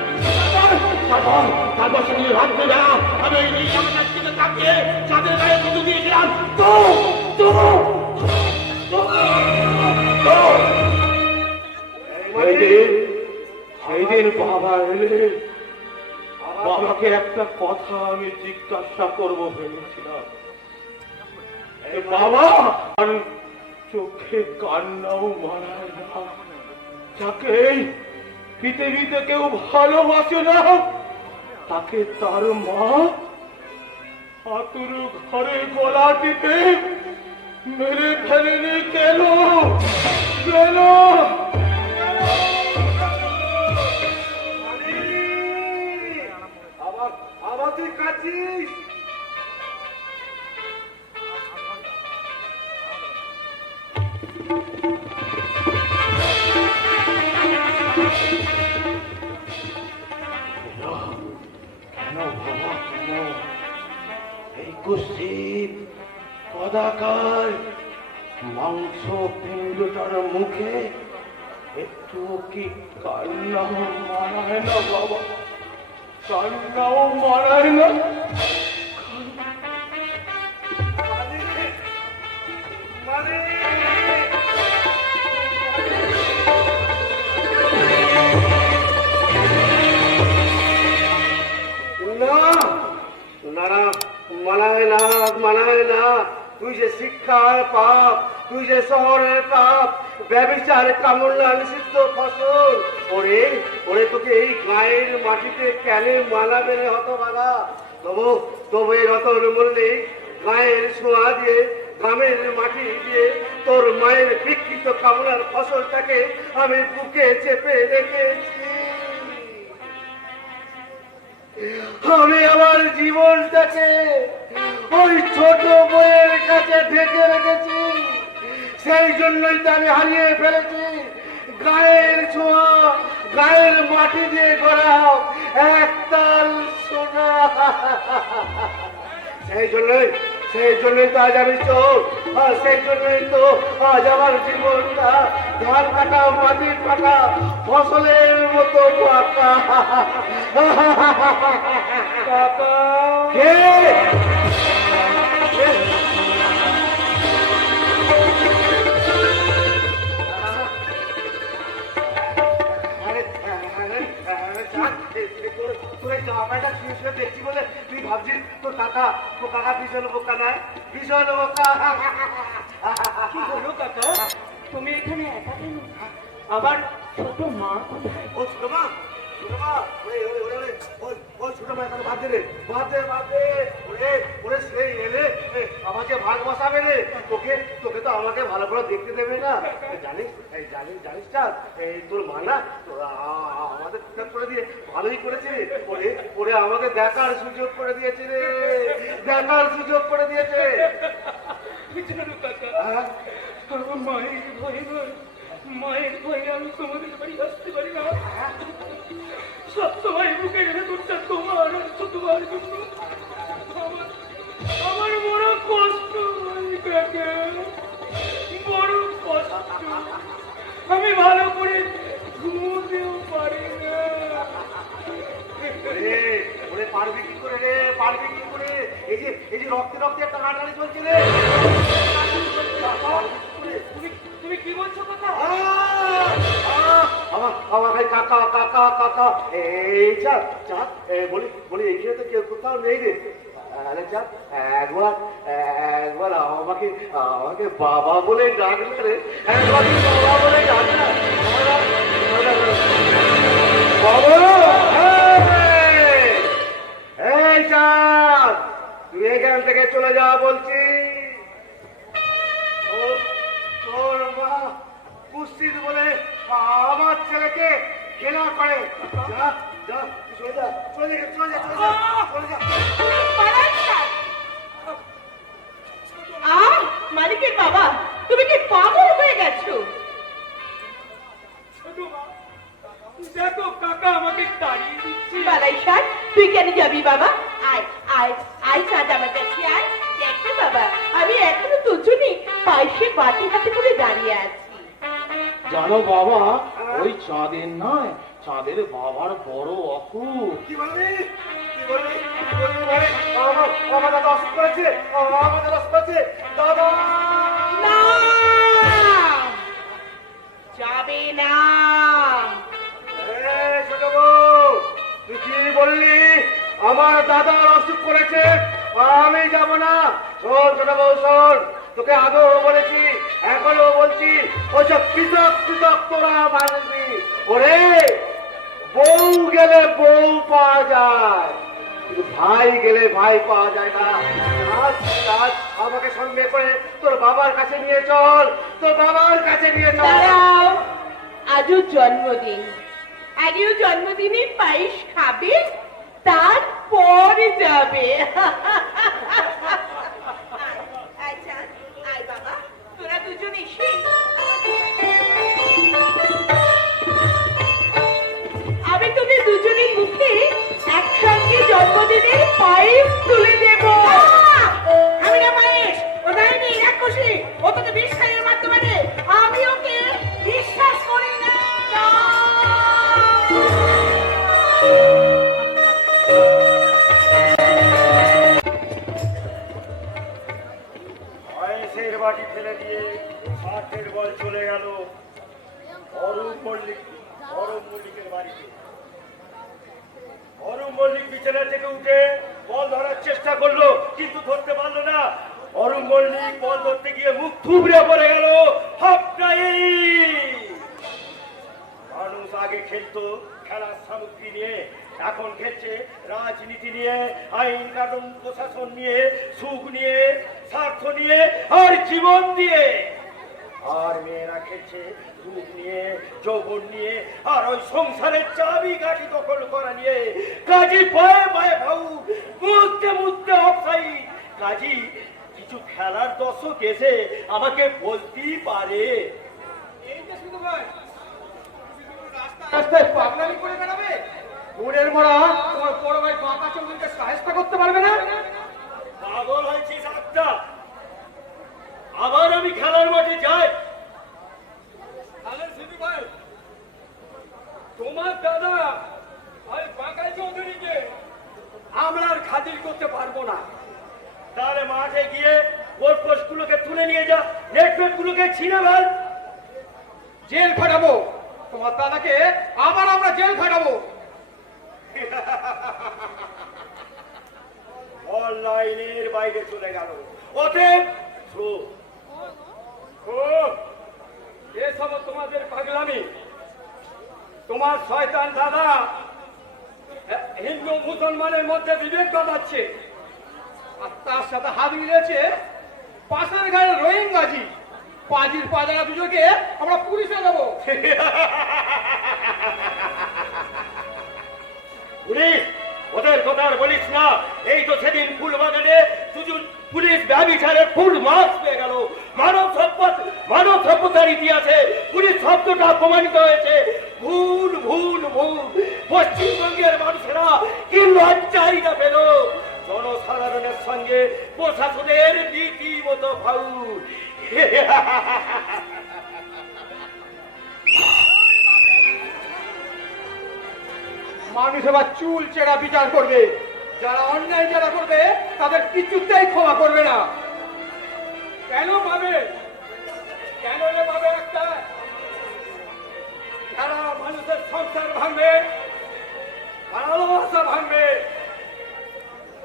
তারপর সেদিন রাত্রিবেলা আমি এই নীল আকাশের দিকে তাকিয়ে চাঁদের গায়ে শুধু দিয়েছিলাম তো তো সেই দিন বাবা এলে, বাবাকে একটা কথা আমি জিজ্ঞাসা করবো ভেবেছিলাম। বাবা, আর চোখে কান্নাও মানায় না, যাকে পৃথিবীতে কেউ ভালোবাসে না তাকে তার মা হাতুর ঘরে গলা টিপে মেরে ফেলেনি কেন? কেন? আবার তুই কাঁদছিস? কেন বাবা, কেন? এই কুৎসিত কদাকার মাংস পিণ্ডটার মুখে একটু কি কান্নাও মানায় না বাবা? কান্নাও মানায় না? মানায় না। তুই যে শিক্ষার পাপ, তুই যে শহরের পাপ, ব্যবচার কামড়া নিষিদ্ধ ফসল, ওরে ওরে তোকে এই গায়ের মাটিতে কেন মানাবে রে হতভাগা? তবু এই রতন মল্লিক গায়ের ছোঁয়া দিয়ে, গ্রামের মাটি দিয়ে তোর মায়ের বিকৃত কামনার ফসলটাকে আমি বুকে চেপে রেখেছি। আমি আমার জীবনটাকে ওই ছোট বইয়ের কাছে ঢেকে রেখেছি, সেই জন্যই তো আমি হারিয়ে ফেলেছি গায়ের ছোঁয়া, গায়ের মাটি দিয়ে গড়া একতাল সোনা। সেই জন্যই তো আজ আমি চোখ, আর সেই জন্যই তো আজ আমার জীবনটা ধান কাটা, মাটির কাটা, ফসলের মতো পাকা। কে? দেখছি বলে তুই ভাবছিস তোর কাকা ভীষণ বোকা নয়, ভীষণ বোকা। কি হলো কাকা, তুমি এখানে একা কেন? আবার ছোট মা কোথায়? ও ছোট মা, ওই ছোট মা এখানে বাদ দে, ওরে সেই এলে আমাকে ভাগ বসাবে রে, তোকে তো আমাকে ভালো করে দেখতে দেবে না। জানিস না এই তোর মা না আমাদের ঠিকঠাক করে দিয়ে ভালোই করেছে রে, ওরে আমাকে দেখার সুযোগ করে দিয়েছে রে, দেখার সুযোগ করে দিয়েছে। মায়ের ভয়ে আমি তোমাদের বাড়ি আসতে পারি না, সবসময় বুকের ভেতরটা তোমার জন্য আমার বড় কষ্ট হয় কাকা, বড় কষ্ট। আমি ভালো করে ঘুমোতেও পারি না। ওরে পারবি কি করে রে, পারবি কি করে? এই যে রক্তে একটা নাটানি চলছে রে। তুমি কি বলছো কথা? আমার ভাই কাকা এই চাঁদ বলি এইখানে তো কেউ কোথাও নেই রে। আরে চাঁদ একবার আমাকে বাবা বলে ডাকলে রে, একবার বাবা বলে ডাকলে বাবা। ছেলেকে ঘৃণা করে। যা যা চলে যা চলে যা চলে যা চলে যা চলে যা। পালান স্যার। আহ, মালিকের বাবা, তুমি কি পাগল হয়ে গেছো? ছোট মা, দেখো কাকা আমাকে তাড়িয়ে দিচ্ছে। বালাই স্যার, তুই কেন যাবি বাবা? আয় আয় আয় চাঁদ আমার কাছে আয়। দেখো বাবা, আমি এখনো দুজনই পায়েসে বাটি হাতে করে দাঁড়িয়ে আছি। জানো বাবা, ওই চাঁদের নয়, চাঁদের বাবার বড় অসুখ। কি বলবি কি বলবি কি বলবি মানে আমার দাদা অসুখ করেছে, আমার দাদা অসুখ করেছে। দাদা না, যাবে না। ছোট বউ, তুই কি বললি? আমার দাদা অসুখ করেছে, আমি যাব না। শোন ছোট বউ শোন, তোকে আগেও বলেছি এখনো বলছি, ওইসব পৃথক পৃথক তোরা মানবি। ওরে বউ গেলে বউ পাওয়া যায়, কিন্তু ভাই গেলে ভাই পাওয়া যায় না। আজ আজ আমাকে সঙ্গে করে তোর বাবার কাছে নিয়ে চল, তোর বাবার কাছে নিয়ে চল। দাঁড়াও, আজও জন্মদিন, আজও জন্মদিনে পায়েস খাবে, তারপর যাবে। আচ্ছা আয় বাবা, তোরা দুজন এসে আমি তোদের দুজনের মুখে একসঙ্গে জন্মদিনের পায়েস তুলে দেব। আমি না পায়েস, ও ডাইনি রাক্ষসী, ও তোকে বিষ খাইয়ে মারতে পারে, আমি ওকে বিশ্বাস করি না। পায়েসের বাটি ফেলে দিয়ে ষাটের বল চলে গেল অরূপ মল্লিকের বাড়িতে। অরূপ মল্লিক বিছানা থেকে উঠে বল ধরার চেষ্টা করলো, কিন্তু ধরতে পারলো না। অরূপ মল্লিক বল ধরতে গিয়ে মুখ থুবড়ে পড়ে গেল। মানুষ আগে খেলতো খেলার সামগ্রী নিয়ে, এখন খেলছে রাজনীতি নিয়ে, আইন কানুন প্রশাসন নিয়ে, সুখ নিয়ে, স্বার্থ নিয়ে আর জীবন দিয়ে। আর মেয়েরা খেলছে রূপ নিয়ে, যৌবন নিয়ে, আর ওই সংসারের চাবি কাঠি দখল করা নিয়ে। কাজী পায়ে পায়ে ভাউ, মুহূর্তে মুহূর্তে অফসাইড। কাজী কিছু খেলার দর্শক এসে আমাকে বলতেই পারে। এই যে শুধু ভাই, রাস্তায় পাগলামি করে বেড়াবে? মনের মরা তোমার বড় ভাই বাঁকা চৌধুরীকে সাহেস্তা করতে পারবে না? পাগল হয়েছিস আত্মা? আবার আমি খেলার মাঠে যাই? তাহলে শুধু ভাই, তোমার দাদা ওই বাঁকা চৌধুরীকে আমরা আর খাতির করতে পারবো না। তাহলে মাঠে গিয়ে গোলপোস্ট গুলোকে তুলে নিয়ে যা, নেটওয়ার্ক গুলোকে ছিঁড়ে ফেল। জেল খাটাবো তোমার দাদাকে, আবার আমরা জেল খাটাবো। অনলাইনের বাইরে চলে গেল। অতএব থ্রো। এসব তোমাদের পাগলামি। তোমার শয়তান দাদা হিন্দু মুসলমানের মধ্যে বিভেদ ঘটাচ্ছে, আর তার সাথে হাত মিলেছে পাশের গায়ে রোহিঙ্গাজি। পাজির পাজারা দুজনকে আমরা পুলিশে দেবো। পুলিশ? ওদের কথা আর বলিস না। এই তো সেদিন ফুলবাগানে দুজন পুলিশ ব্যভিচারের ফুল মার্কস পেয়ে গেল। মানব সভ্যতার ইতিহাসে পুলিশ শব্দটা প্রমাণিত হয়েছে। ভুল ভুল ভুল। পশ্চিমবঙ্গের মানুষেরা কি লজ্জাই না পেল। জনসাধারণের সঙ্গে প্রশাসনের রীতিমতো ফাউল। মানুষ এবার চুল চেরা বিচার করবে। যারা অন্যায় যারা করবে তাদের কিছুতেই ক্ষমা করবে না। কেন পাবে? কেন পাবে? একটা যারা মানুষের সংসার ভাঙবে, ভালোবাসা ভাঙবে,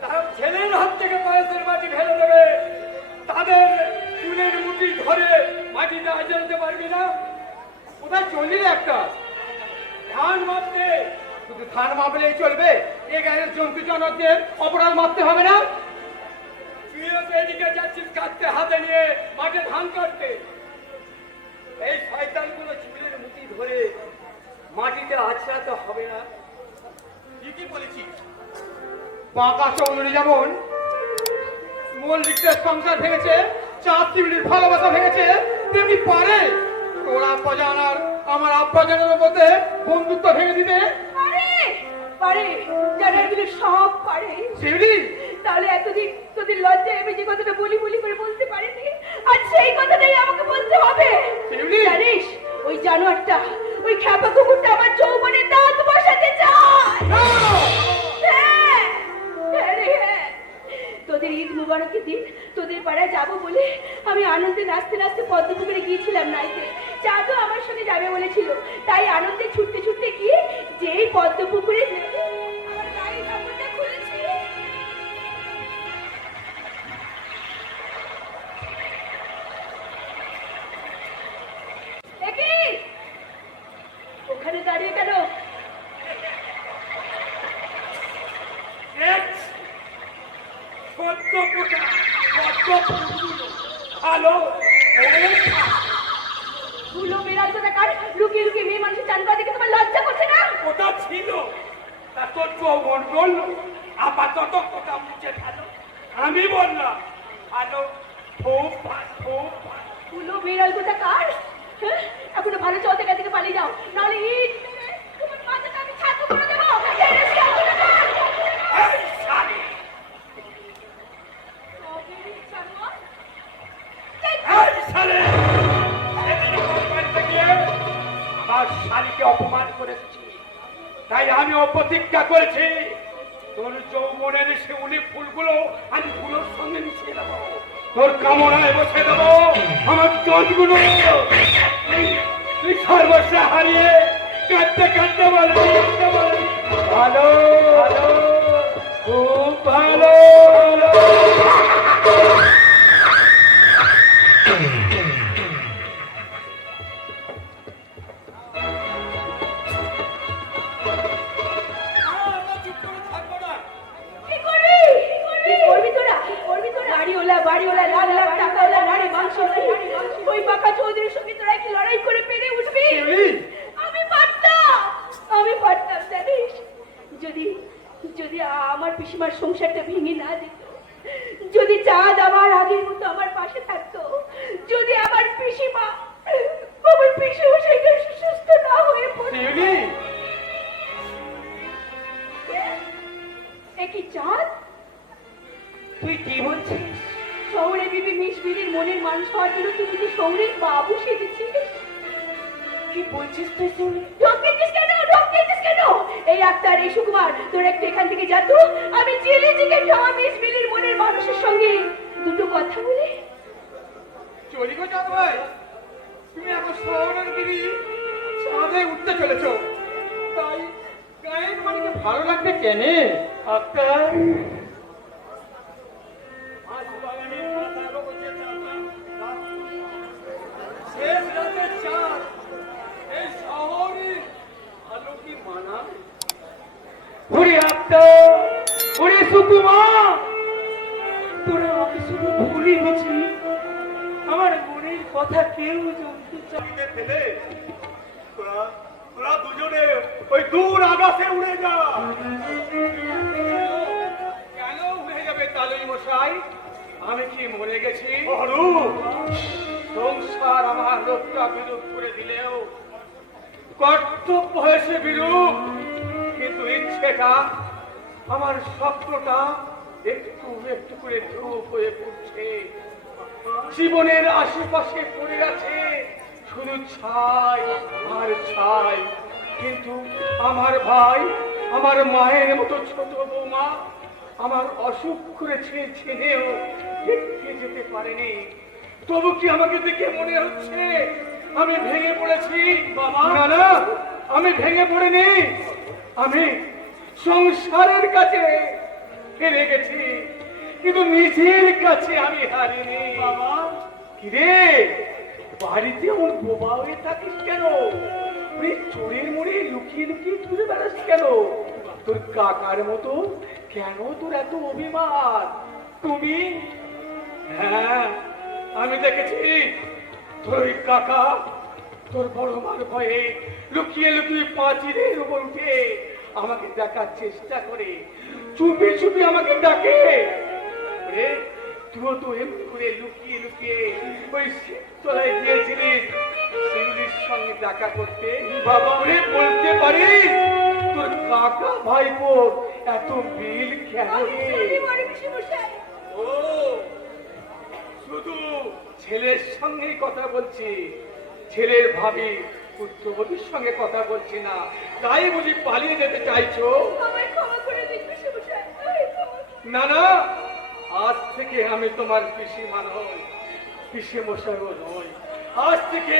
তারা ছেলের হাত থেকে পায়েসের মাটি ফেলে দেবে, তাদের চুলের মুঠি ধরে মাটিতে আজতে পারবি না। কোথায় চললি একটা ধান মাপতে? শুধু ধান মাপলেই চলবে? এ গায়ের জন্তু জনকদের অপরাধ মাপতে হবে না? তুইও তো এদিকে যাচ্ছিস কাটতে হাতে নিয়ে মাঠে ধান কাটতে। এই শয়তানগুলো চুলের মুঠি ধরে মাটিতে আছড়াতে হবে না। ঠিকই বলেছিস। পাকা শহরে যেমন মল্লিকের সংসার ভেঙেছে, চার তিমির ভালোবাসা ভেঙেছে, তেমনি পারে তোরা বাজানার আমার আব্বা জানার মধ্যে বন্ধুত্ব ভেঙে দিতে। পারে পারে জানার দিলে সব পারে। শিউলি, তাহলে এতদিন তোদের লজ্জায় আমি যে কথাটা বলি বলি করে বলতে পারিনি, আর সেই কথাটাই আমাকে বলতে হবে। শিউলি, জানিস ওই জানোয়ারটা, ওই খ্যাপা কুকুরটা আমার যৌবনে দাঁত বসাতে চায়। হ্যাঁ, হ্যাঁ রে, হ্যাঁ। তোদের ঈদ মুবারকের দিন তোদের পাড়ায় যাবো বলে আমি আনন্দে নাচতে নাচতে পদ্মপুকুরে গিয়েছিলাম নাইতে। চাঁদও আমার সঙ্গে যাবে বলেছিল, তাই আনন্দে ছুটতে ছুটতে গিয়ে যেই পদ্মপুকুরে নেমে আমার গাড়ির কাপড়টা খুলেছি। একি, ওখানে দাঁড়িয়ে কেন? ধুলো বেড়াল কোথাকার, লুকিয়ে লুকিয়ে মেয়ে মানুষের চান করা দেখে তোমার লজ্জা করছে না? ওটা ছিল, তা তোর যৌবন বললো আপাতত কথা মুছে ফেলো। আমি বললাম ভালো, খুব ভালো, খুব ভালো। ধুলো বেড়াল কোথাকার, হ্যাঁ? এখনো ভালো চলতে গেছে থেকে পালিয়ে যাও, নাহলে ঈদ মেরে তোমার মাথাটা আমি ছাতু করে দেবো। এই শালি, এই শালি, সেদিন আমার বাড়িতে গিয়ে আমার শালিকে অপমান করেছি, তাই আমি অপ্রতিজ্ঞা করেছি তোর যৌবনের শিউলি ফুলগুলো আমি ফুলের সঙ্গে মিশিয়ে দেবো, তোর কামনায় বসে দেবো আমার চোখগুলো। তুই সর্বস্ব হারিয়ে কাঁদতে কাঁদতে বলবি ভালো, ভালো, খুব ভালো। কি করবি? কি করবি তোরা? কি করবি তোরা? বাড়িওয়ালা, বাড়িওয়ালা, লাখ লাখ টাকাওয়ালা, নারী মাংস, ওই বাঁকা চৌধুরীর সঙ্গে তোরা কি লড়াই করে পেরে উঠবি? আমি পারতাম, আমি পারতাম জানিস, যদি যদি আমার পিসিমার সংসারটা ভেঙে না দিত, যদি চাঁদ আমার আগের মতো আমার পাশে থাকতো, যদি আমার পিসিমা, আমার পিসি সেটা সুস্থ না হয়ে পড়তো। একই চাঁদ, তুই কি বলছিস? শহরে বিবি মিস বিলির মনের মানুষ হওয়ার জন্য তুমি যে শহরের বাবু সেজেছিস। কি বলছিস তুই? ঢোকেছিস কেন? ঢোকেছিস কেন? এই আক্তার, এই সুকুমার, তোরা একটু এখান থেকে যা তো। আমি চিলি চিকেন খাওয়া মিস বিলির মনের মানুষের সঙ্গে দুটো কথা বলে চলি গো চাঁদ ভাই, তুমি এখন শহরের গিরি চাঁদে উঠতে চলেছ, তাই গায়ের মানিকে ভালো লাগবে কেনে? আক্তার, আজ বাগানের পাতা বগছে শেষ রাতের চাঁদ এই শহরে ভালো কি মানায়? ওরে আক্তার, ওরে সুকুমার, তোরা আমাকে শুধু ভুলই গেছি, আমার মনের কথা কেউ জানতে চাইতে ফেলে তোরা দুজনে ওই দূর আকাশে উড়ে যা। কেন উড়ে যাবে তালুই মশাই? আমি কি মরে গেছি? সংসার আমার লোকটা বিরূপ করে দিলেও কর্তব্য হয়েছে বিরূপ, কিন্তু ইচ্ছেটা, আমার স্বপ্নটা একটু একটু করে ধূপ হয়ে পড়ছে। জীবনের আশেপাশে পড়ে আছে শুধু ছাই আর ছাই, কিন্তু আমার ভাই, আমার মায়ের মতো ছোট বৌমা আমার অসুখ করেছে, ছেলেও দেখতে যেতে পারেনি। তবু কি আমাকে দেখে মনে হচ্ছে আমি ভেঙে পড়েছি? বাবা না না, আমি ভেঙে পড়িনি, আমি সংসারের কাছে হেরে গেছি, কিন্তু নিজের কাছে আমি হারিনি। বাবা কিরে, বাড়িতে ওর বোবা হয়ে থাকিস কেন? চোরের মোড়ে লুকিয়ে লুকিয়ে ঘুরে বেড়াস কেন? তোর কাকার মতো কেন তোর এত অভিমান? তুমি, হ্যাঁ আমি দেখেছি তোর ওই কাকা তোর বড় মার ভয়ে লুকিয়ে লুকিয়ে পাঁচিলের উপর উঠে আমাকে ডাকার চেষ্টা করে, চুপি চুপি আমাকে ডাকে। ওরে, তুইও তো এমনি করে লুকিয়ে লুকিয়ে ওই তলায় গিয়েছিলিস শিউলির সঙ্গে দেখা করতে। বাবা, ওরে বলতে পারিস তোর কাকা ভাইপোর এত বিল কেন রে? ও, শুধু ছেলের সঙ্গেই কথা বলছি, ছেলের ভাবি পুত্রবধূর সঙ্গে কথা বলছি না, তাই বুঝি পালিয়ে যেতে চাইছো? না না, আজ থেকে আমি তোমার পিসিমা নই, পিসি মশাইও নই, আজ থেকে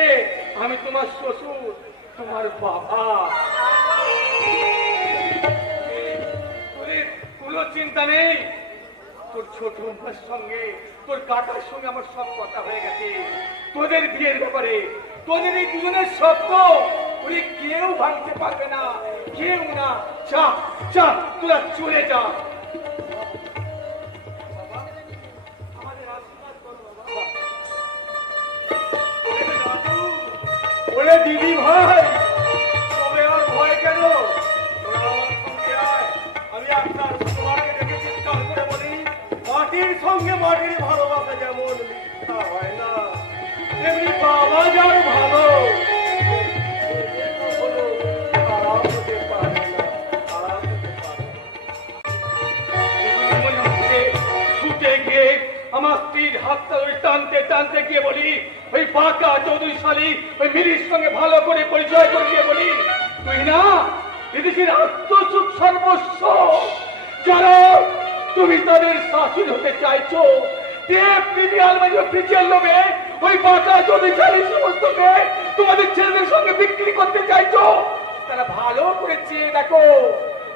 আমি তোমার শ্বশুর, তোমার বাবা। কোনো চিন্তা নেই, তোর ছোট ভাইয়ের সঙ্গে তোর কাকার সঙ্গে আমার সব কথা হয়ে গেছে তোদের বিয়ের ব্যাপারে। তোদের এই দুজনের স্বপ্ন ওই কেউ ভাঙতে পারবে না, কেউ না। চা চা, তোরা চলে যা। ওরে দিদি ভাই, তবে আর ভয় কেন? তোরা আমার সঙ্গে আয়। আমি আপনার তোমাকে দেখে চিৎকার করে বলি, মাটির সঙ্গে মাটির ভালোবাসা যেমন মিথ্যা হয় না, তেমনি বাবা যার ভালো খারাপ হতে পারে না, খারাপ হতে পারে না। মনে হচ্ছে ছুটে গিয়ে আমার স্ত্রীর হাতটা ওই টানতে টানতে গিয়ে বলি, ওই বাঁকা চৌধুরী শালী ওই মিলির সঙ্গে ভালো করে পরিচয় করিয়ে বলি, তুই না বিদেশের আত্মসুখ সর্বস্ব, যারা তুমি তাদের শাসন হতে চাইছো, টেপ টিভি আলমারি ফ্রিজের লোভে ওই বাঁকা চৌধুরী শালী সমস্তকে তোমাদের ছেলেদের সঙ্গে বিক্রি করতে চাইছো। তারা ভালো করে চেয়ে দেখো,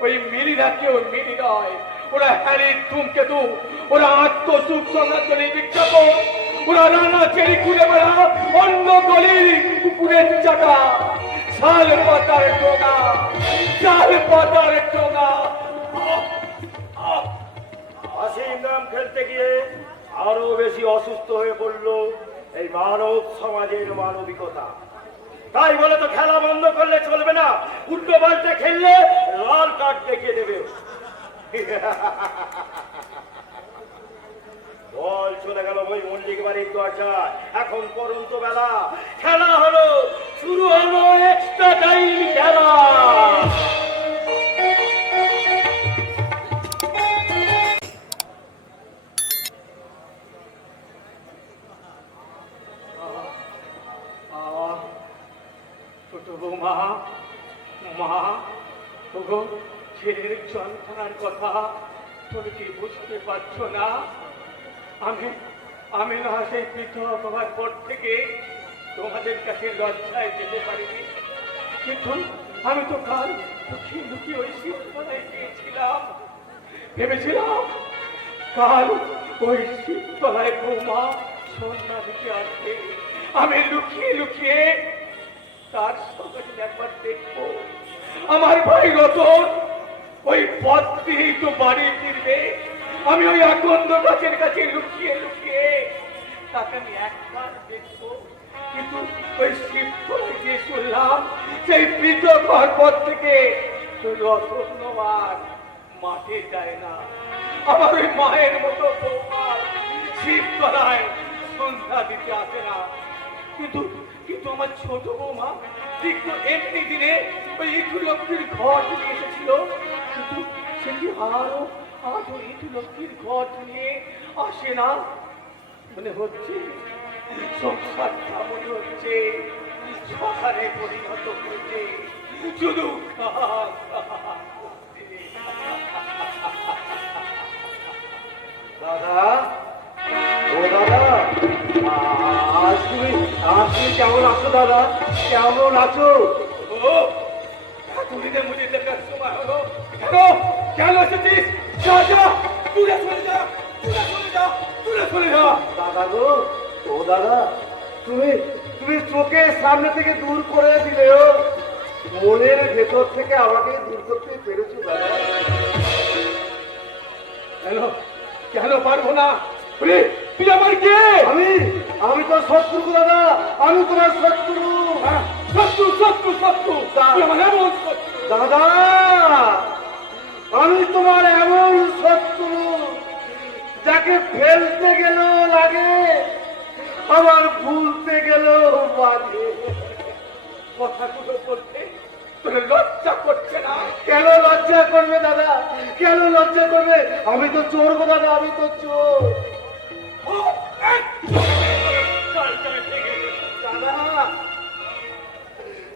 ওই মিলিরা কেউ মিলি নয়, ওরা হ্যারির ধূমকেতু, ওরা আত্মসুখ সন্ন্যাসী বিজ্ঞাপন, ওরা রানা চেরি খুলে বেড়া অন্য গলির কুকুরের চাকা, শাল পাতার টোঙা, শাল পাতার টোঙা। অসীম নাম খেলতে গিয়ে আরো বেশি অসুস্থ হয়ে পড়ল এই মানব সমাজের মানবিকতা। তাই বলে তো খেলা বন্ধ করলে চলবে না, উল্টো পাল্টা খেললে লাল কার্ড দেখিয়ে দেবে। বল চলে গেল ওই মল্লিক বাড়ির দরজায়, এখন পরন্ত বেলা, খেলা হলো, শুরু হলো এক্সট্রা টাইম খেলা। ছোট বৌমা, মা, ওগো, ছেলের যন্ত্রণার কথা তুমি কি বুঝতে পারছো না? আমি না সেই পৃথক হওয়ার পর থেকে তোমাদের কাছে লজ্জায় যেতে পারিনি, কিন্তু আমি তো কাল লুকিয়ে লুকিয়ে ওই শীততলায় গিয়েছিলাম, ভেবেছিলাম কাল ওই শীততলায় বৌমা সন্ধ্যা দিতে আসবে, আমি লুকিয়ে লুকিয়ে তার সঙ্গে একবার দেখবো আমার ভাই রতন ওই পথ দিয়েই তো বাড়ি ফিরবে। আমি ওই আকন্দ গাছের কাছে লুকিয়ে লুকিয়ে তাকে আমি একবার দেখবো, কিন্তু ওই শীততলায় গিয়ে শুনলাম সেই পৃথক হওয়ার পর থেকে রতন আর মাঠে যায় না। আমার ওই মায়ের মতো বৌমা শীততলায় সন্ধ্যা দিতে আসে না, কিন্তু কিন্তু আমার ছোট বৌমা ঠিক তো এমনি দিনে ওই ইটু লক্ষ্মীর ঘর নিয়ে এসেছিল, কিন্তু সেটি আরো ইটু লক্ষ্মীর ঘর নিয়ে আসে না। মনে হচ্ছে সংসারটা মনে হচ্ছে শ্মশানে পরিণত হয়েছে, শুধু দাদা, ও দাদা, আজ তুমি কেমন আছো দাদা? কেমন আছো? ও এতদিনে মুঝে দেখার সময় হলো, কেন কেন এসেছিস? যা যা, দূরে চলে যা, দূরে চলে যা, দূরে চলে যা। দাদা গো, ও দাদা, তুমি তুমি চোখের সামনে থেকে দূর করে দিলেও মনের ভেতর থেকে আমাকে দূর করতে পেরেছো দাদা। কেন কেন পারবো না? তুই আমার কে? আমি তো শত্রু দাদা, আমি তোমার শত্রু। হ্যাঁ শত্রু শত্রু শত্রু তুই আমার এমন শত্রু। দাদা, আমি তোমার এমন শত্রু যাকে ফেলতে গেলেও লাগে, আবার ভুলতে গেলেও বাজে। কথাগুলো বলতে তোর লজ্জা করছে না? কেন লজ্জা করবে দাদা, কেন লজ্জা করবে? আমি তো চোর গো দাদা, আমি তো চোর। দাদা,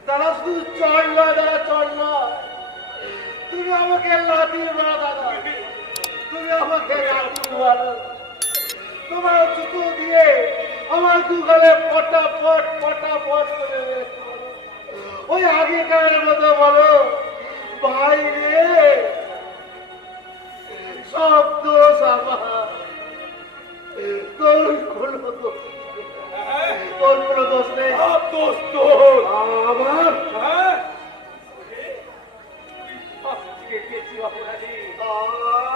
দাদা শুধু চর নয় দাদা, চর নয়, তুমি আমাকে লাথি মারো দাদা, তুমি আমাকে লাথি মারো। তোমার জুতো দিয়ে আমার দুগালে পটাপট পটাপট করে মেরেছো। ওই আগেকার মতো বলো, ভাই রে, সব দোষ আমার, তোর কোনো দোষ নেই। তোর কোনো দোষ নেই, সব দোষ তোর। আমার। হ্যাঁ? তুই সবথেকে বেশি অপরাধী।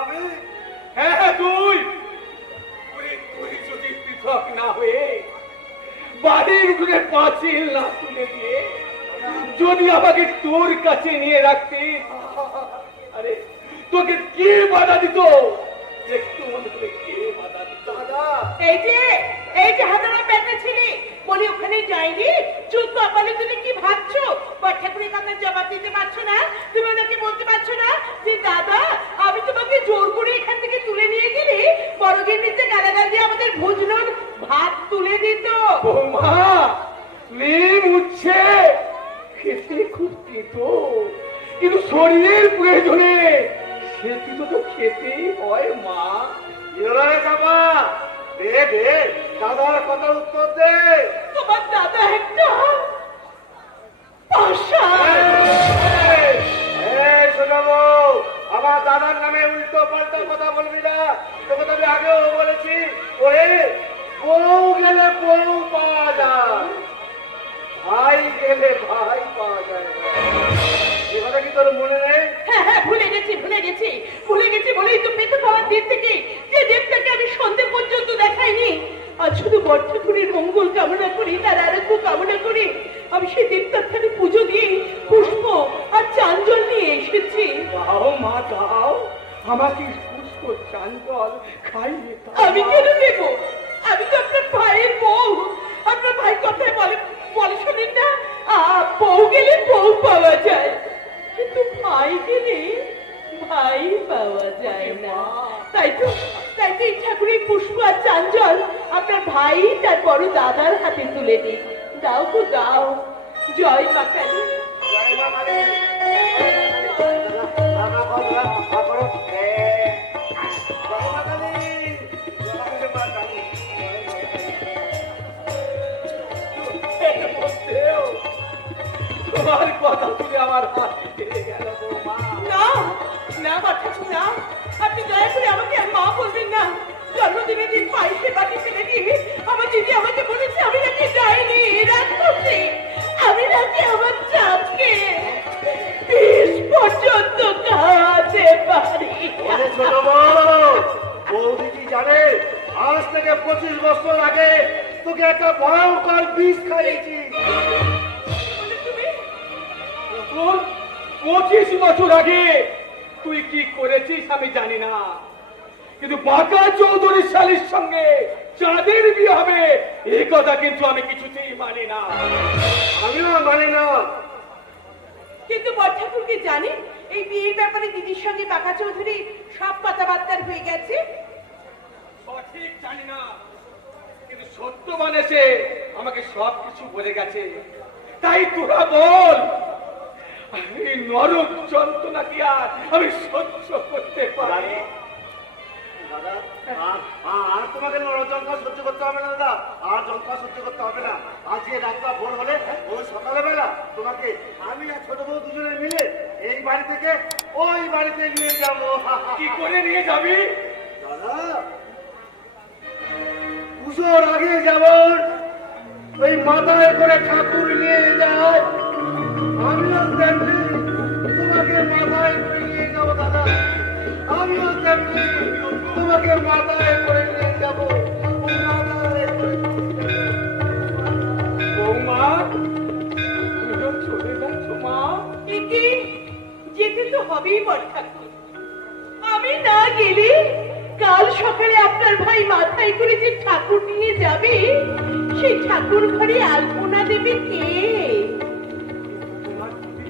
আমি হ্যাঁ, তুই তুই যদি পৃথক না হয়ে বাড়ির উঠে পাঁচিল না তুলে দিয়ে যদি আমাকে তোর কাছে নিয়ে রাখতিস, আরে তোকে কে বাধা দিত? একটু মনে করে কে বাধা দিত? দাদা, এই যে হাতারা ব্যাটা ছিলি, বলি ওখানে যাইনি, চুপ কপালে তুমি কি ভাবছো? বড় ঠাকুরের কথা জবাব দিতে পারছো না? তুমি ওনাকে বলতে পারছো না যে দাদা, আমি তোমাকে জোর করে এখান থেকে তুলে নিয়ে গেলে বড় গিন্নিতে গালাগাল দিয়ে আমাদের ভোজনের ভাত তুলে দিত। বৌমা, নিম উঠছে, খেতে খুব খেতো, কিন্তু শরীরের প্রয়োজনে সে কিছু তো খেতেই হয় মা। এবারে বাবা, দে দে, দাদার কথার উত্তর দে। তোমার দাদা একটা পাশা। এই শোনাবো, আমার দাদার নামে উল্টো পাল্টা কথা বলবি না। তোকে তো আমি আগেও বলেছি, ওরে বউ গেলে বউ পাওয়া যায়, ভাই গেলে ভাই পাওয়া যায় না। এ কথা কি তোর মনে নেই? হ্যাঁ হ্যাঁ, ভুলে গেছি বলেই তো পেতে পাওয়ার দিন থেকে যে দেবটাকে আমি সন্ধে পর্যন্ত দেখাইনি, আর শুধু বড় ঠাকুরের মঙ্গল কামনা করি, তার আরোগ্য কামনা করি। আমি সেই দেবতার থানে পুজো দিয়ে পুষ্প আর চাঞ্জল নিয়ে এসেছি। দাও মা দাও, আমাকে পুষ্প চাঞ্চল খাইয়ে দাও। আমি কেন দেব? আমি তো আপনার ভাইয়ের বউ। আপনার ভাই কথায় বলে শোনেন না, বউ গেলে বউ পাওয়া যায়, কিন্তু ভাই গেলে ভাই পাওয়া যায় না। তাই তো এই ঠাকুরের পুষ্প আর চাঞ্জল আপনার ভাই তার বড় দাদার হাতে তুলে দিই। দাও গো দাও। জয় মা কালী। জয় মা কালী। দাদা কথা করো। জয় মা কালী, জয় মা কালী। তোমার কথা শুনে আমার হাত কেটে গেল বৌমা। না না ঠাকুর না, আপনি দয়া করে আমাকে আর মা বলবেন না। জন্মদিনের দিন পায়েসে বাটি ফেলে দিয়ে আমার দিদি আমাকে বলেছে আমি নাকি যাইনি, রাগ করছি। আমি নাকি আমার চাপকে 20 পর্যন্ত খাওয়াতে পারি। ওরে ছোট বউ, বৌদি কি জানে আজ থেকে 25 বছর আগে তোকে একটা ভয়ঙ্কর বিষ খাইয়েছি। তোর 25 বছর আগে তুই কি করেছিস আমি জানি না, কিন্তু বাঁকা চৌধুরী শালীর সঙ্গে চাঁদের বিয়ে হবে এই কথা কিন্তু আমি কিছুতেই মানি না। আমিও মানি না। কিন্তু বড় ঠাকুর কি জানেন এই বিয়ের ব্যাপারে দিদির সঙ্গে বাঁকা চৌধুরী সব কথাবার্তার হয়ে গেছে? সঠিক জানি না, কিন্তু সত্য মানে সে আমাকে সব কিছু বলে গেছে। তাই তোরা বল, এই নরক যন্ত্রণা কি আর আমি সহ্য করতে পারি? দাদা, আর তোমাকে যন্ত্রণা সহ্য করতে হবে না দাদা, আর যন্ত্রণা সহ্য করতে হবে না। আজকে রাতটা ভোর হলে ওই সকালবেলা তোমাকে আমি আর ছোট বউ দুজনে মিলে এই বাড়ি থেকে ওই বাড়িতে নিয়ে যাবো। কি করে নিয়ে যাবি? দাদা, পুজোর আগে যেমন ওই মাথায় করে ঠাকুর নিয়ে যায়, আমিও তেমনি তোমাকে মাথায় করে নিয়ে যাবো দাদা। আমিও তেমনি তোমাকে মাথায় করে নিয়ে যাবো, মাথায় করে। বৌমা, যেতে তো হবেই বড় ঠাকুর। আমি না গেলে কাল সকালে আপনার ভাই মাথায় করে যে ঠাকুর নিয়ে যাবে, সেই ঠাকুর ঘরে আলপনা দেবে কে?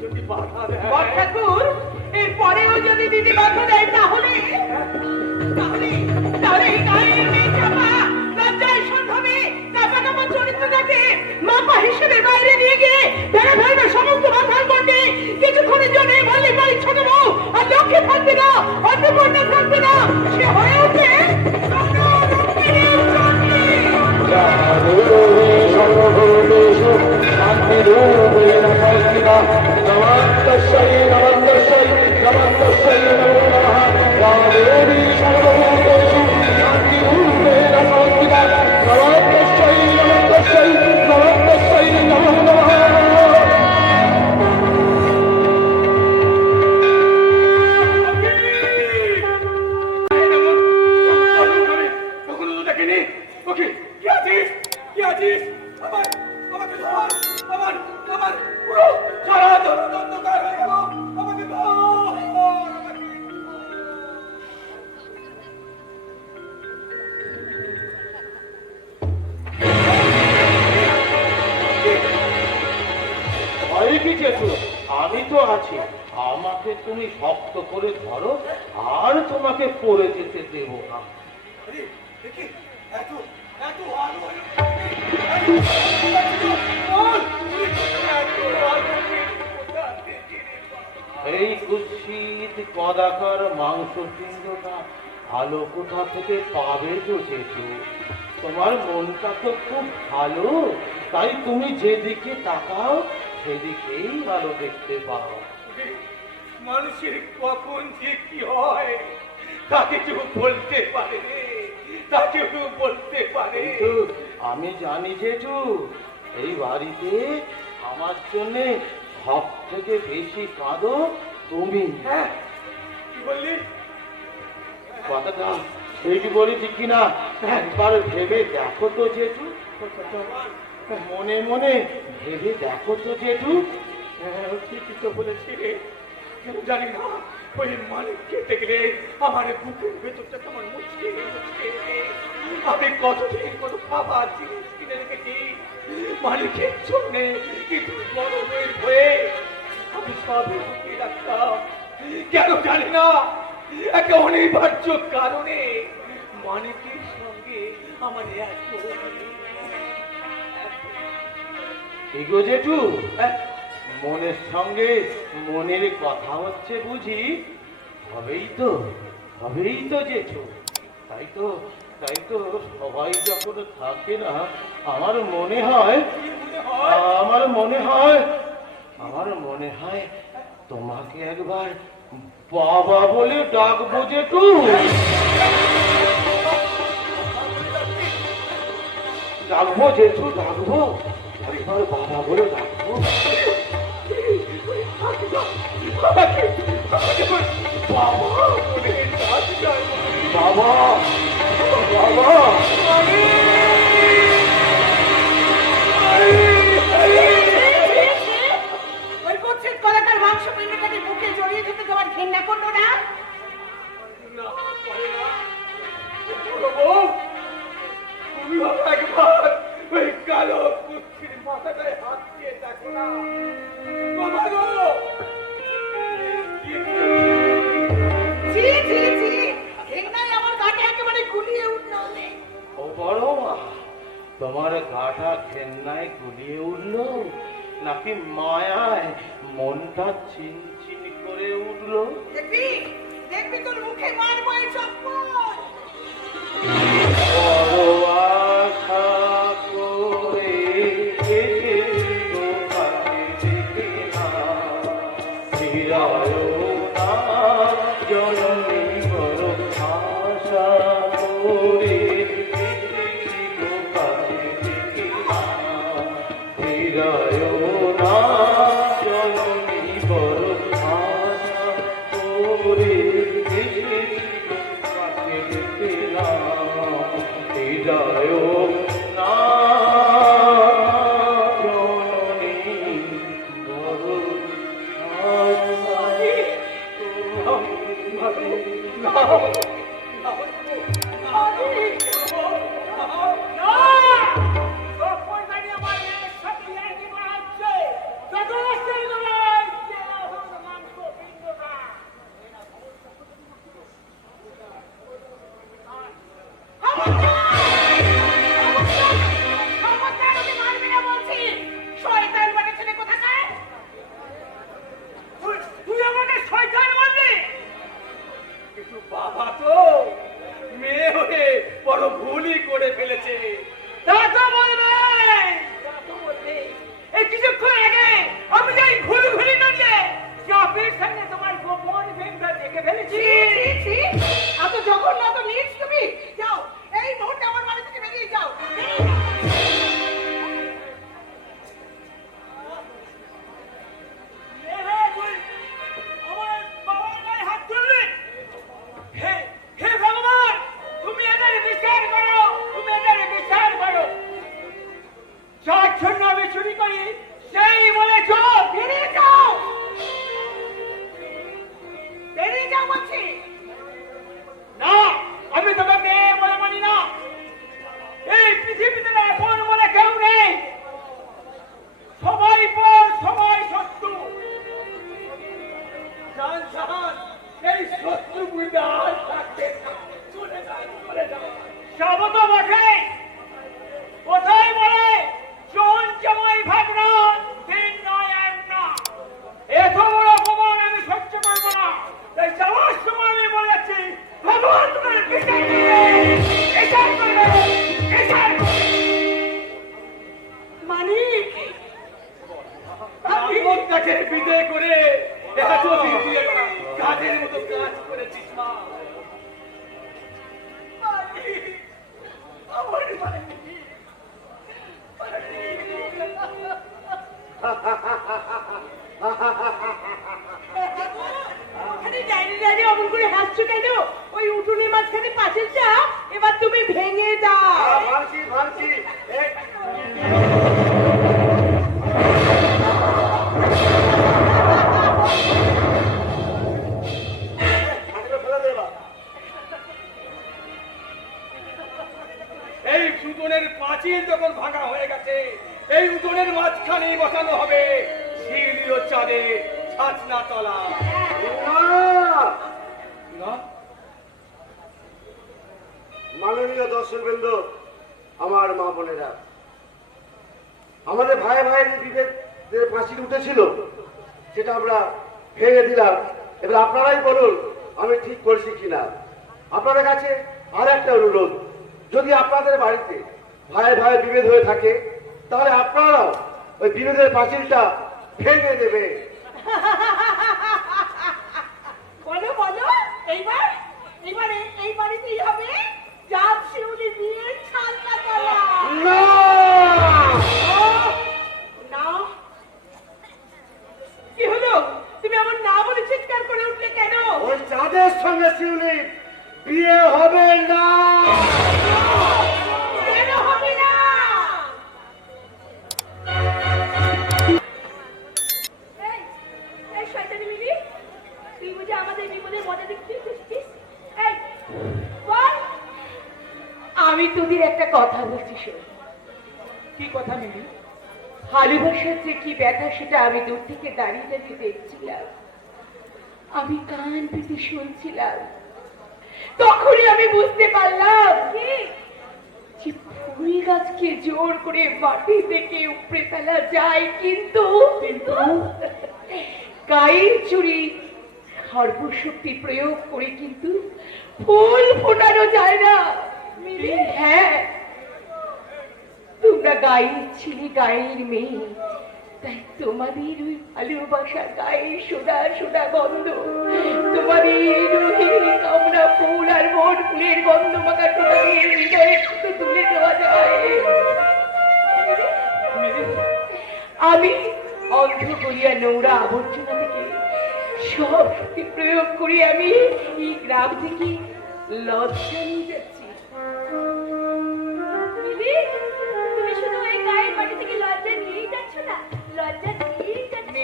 যদি বাধা দেয় বড় ঠাকুর, এর পরেও যদি দিদি বাধা দেয় তাহলে তাহলে তাহলে এই গায়ের মেয়ে চাপা লজ্জায় সন্ধবে কাপা কাপা চরিত্রটাকে মাপা হিসেবে বাইরে নিয়ে গিয়ে বেড়া ভাইবা সমস্ত মাথার করবে। কিছুক্ষণের জন্য ভালো ভাই ছোট বউ আর লক্ষ্যে থাকবে না, অন্নপূর্ণা থাকবে না, সে হয়ে ওঠে কখনো তো দেখিনি। ওকে, কি আছিস? কি আছিস? আমাকে ধর, আমার পুরো সারা অন্ধকার হয়ে গেল। আমাকে ভয় কি জেঠু? আমি তো আছি। আমাকে তুমি শক্ত করে ধরো, আর তোমাকে পড়ে যেতে দেব না। দেখি এত এত আলো এই কুৎসিত কদাকার মাংস পিণ্ডটা আলো কোথা থেকে পাবে তো জেঠু? তোমার মনটা তো খুব ভালো, তাই তুমি যেদিকে তাকাও সেদিকেই আলো দেখতে পাও। মানুষের কখন যে কি হয় তাকে কেউ বলতে পারে, তাকে কেউ বলতে পারে। কিন্তু আমি জানি জেঠু, এই বাড়িতে আমার জন্যে সব থেকে বেশি কাঁদো তুমি। হ্যাঁ, কি বললি? কথাটা ঠিক বলেছি কিনা একবার ভেবে দেখো তো জেঠু, মনে মনে ভেবে দেখো তো জেঠু। হ্যাঁ, ঠিকই তো বলেছি রে। কেন জানি না, ওই মালিক খেতে গেলে আমার বুকের ভেতরটা তোমার মুচকে মুচকে। আমি কতদিন কত খাবার জিনিস কিনে রেখেছি মালিকের জন্যে, কিন্তু গরমের হয়ে আমি সবই ঢুকিয়ে রাখতাম। কেন জানি না, একটা অনিবার্য কারণে মালিকের সঙ্গে আমার এগো জেঠু, মনের সঙ্গে মনের কথা হচ্ছে বুঝি? হবেই তো জেঠু। তাই তো সবাই যখন থাকে না, আমার মনে হয় তোমাকে একবার বাবা বলে ডাকবো জেঠু। ডাকবো জেঠু, ডাকবো, একবার বাবা বলে ডাকবো। বাবা, বাবা, ওই কুৎসিত কলাকার মাংস পিণ্ডটাকে বুকে জড়িয়ে দিতে তোমার ঘৃণা করলো না? তুমি একবার ওই কালো কুচ্ছির মাথাটায় হাত দিয়ে দেখো না। বাবা গো! ছি ছি ছি, ঘৃণায় আমার গাটা একেবারে গুলিয়ে উঠলো। ও বড় মা, তোমার গাটা ঘেন্নায় গুলিয়ে উঠলো নাকি মায়ায় মনটা চিনচিন করে উঠলো? দেখবি দেখবি তোর মুখে মারবো এই চপ্পল। বড় আশা করে এসেছি তোমাকে দেখে না, ফিরায়ও না জননী, বড় আশা করে এসেছি তোমাকে দেখে না, ফিরায়ও না জননী, বড় আশা করে এসেছি তোমাকে দেখে না, ফিরায়ও না জননী, বড় আশা। তুই আমাকে শয়তান বললি? কিন্তু বাবা তো মেয়ে হয়ে বড় ভুলই করে ফেলেছে। তা তো বলবে, এই কিছুক্ষণ আগে আমি যাই ঘুরি নদীতে চাপের সামনে তোমার গোপন প্রেমটা দেখে ফেলেছি। এত জঘন্য, এত নীচ তুমি! যাও, এই মুহূর্তে আমার বাড়ি থেকে বেরিয়ে যাও। আমার বাবার গায়ে হাত তুললি? হে হে ভগবান, তুমি এদের বিচার করো, তুমি এদের বিচার করো। যার জন্য আমি চুরি করি সেই বলেছ বেরিয়ে যাও, বেরিয়ে যাও বলছি। না, আমি তোকে মেয়ে বলে মানি না। এই পৃথিবীতে না এখন বলে কেউ নেই, সবাই পর সবাই শত্রু। জান জান, এই শত্রু বুঝতে আর থাকতে না। চলে যায়, চলে যায়। শব্দ বটে, কোথায় বলে জন জামাই ভাগনা দিন নয় এক না। এত বড় অপমান আমি সহ্য করবো না। তাই যাওয়ার সময় আমি বলেছি, ভগবান তোমার বিচার করবে, বিচার করবে, বিচার করবে। মানিক, আমি তাকে বিদায় করে এতদিন তুই একটা কাজের মতো কাজ করেছিস মা। মানিক, আমার মানিক, ওখানে দাঁড়িয়ে দাঁড়িয়ে অমন করে হাসছো কেন? ওই উঠোনের মাঝখানে পাঁচিলটা এবার তুমি ভেঙে দাও। ভাবছি এই উঠোনের পাঁচিল যখন ভাঙা হয়ে গেছে, এই উঠোনের মাঝখানেই বসানো হবে শিল ও চাঁদে ছাতনা তলা। না, মাননীয় দর্শকবৃন্দ, আমার মা বোনেরা, আমাদের ভাই ভাইয়ের যে বিভেদের ফাঁসি উঠেছিল সেটা আমরা ভেঙে দিলাম। এবার আপনারাই বলুন আমি ঠিক করছি কিনা। আপনাদের কাছে আর একটা অনুরোধ, যদি আপনাদের বাড়িতে ভাই ভাই বিভেদ হয়ে থাকে তাহলে আপনারাও ওই বিভেদের পাঁচিলটা ভেঙে দেবে। বলো বলো, এইবার এইবার এই বাড়িতেই হবে জাত শিউলি বিয়ের ছালনা করা। না! না, কি হলো? তুমি আমার না বলে চিৎকার করে উঠলে কেন? ওই চাঁদের সঙ্গে শিউলির বিয়ে হবে না। কেন হবে না? এই শয়তানি মিলি, তুই বুঝি আমাদের বিপদের মজা দেখতে খুঁজছিস? এই বল। আমি তোদের একটা কথা বলছি, শোন। কি কথা মিলি? ভালোবাসার যে কি ব্যথা সেটা আমি দূর থেকে দাঁড়িয়ে দাঁড়িয়ে দেখছিলাম, আমি কান পেতে শুনছিলাম। তখনই আমি বুঝতে পারলাম যে ফুল গাছকে জোর করে মাটি থেকে উপড়ে ফেলা যায়, কিন্তু গায়ের চুরি সর্বশক্তি প্রয়োগ করে কিন্তু ফুল ফোটানো যায় না। হ্যাঁ, তোমরা গায়ের ছিলে, গায়ের মেয়ে, তাই তোমাদের ওই ভালোবাসা গায়ে সোডা সোডা গন্ধ, তোমাদের কামনা ফুল আর মন ফুলের গন্ধ মাখা তোমাদের হৃদয়ে শুধু তুলে দেওয়া যায়। আমি অন্ধ করিয়া নোংরা আবর্জনা থেকে সব শক্তি প্রয়োগ করি আমি এই গ্রাম থেকে লজ্জা নিয়ে যাচ্ছি। তুমি শুধু ওই গায়ের বাড়ি থেকে লজ্জা নিয়েই যাচ্ছ না, লজ্জা নিয়েই যাচ্ছ।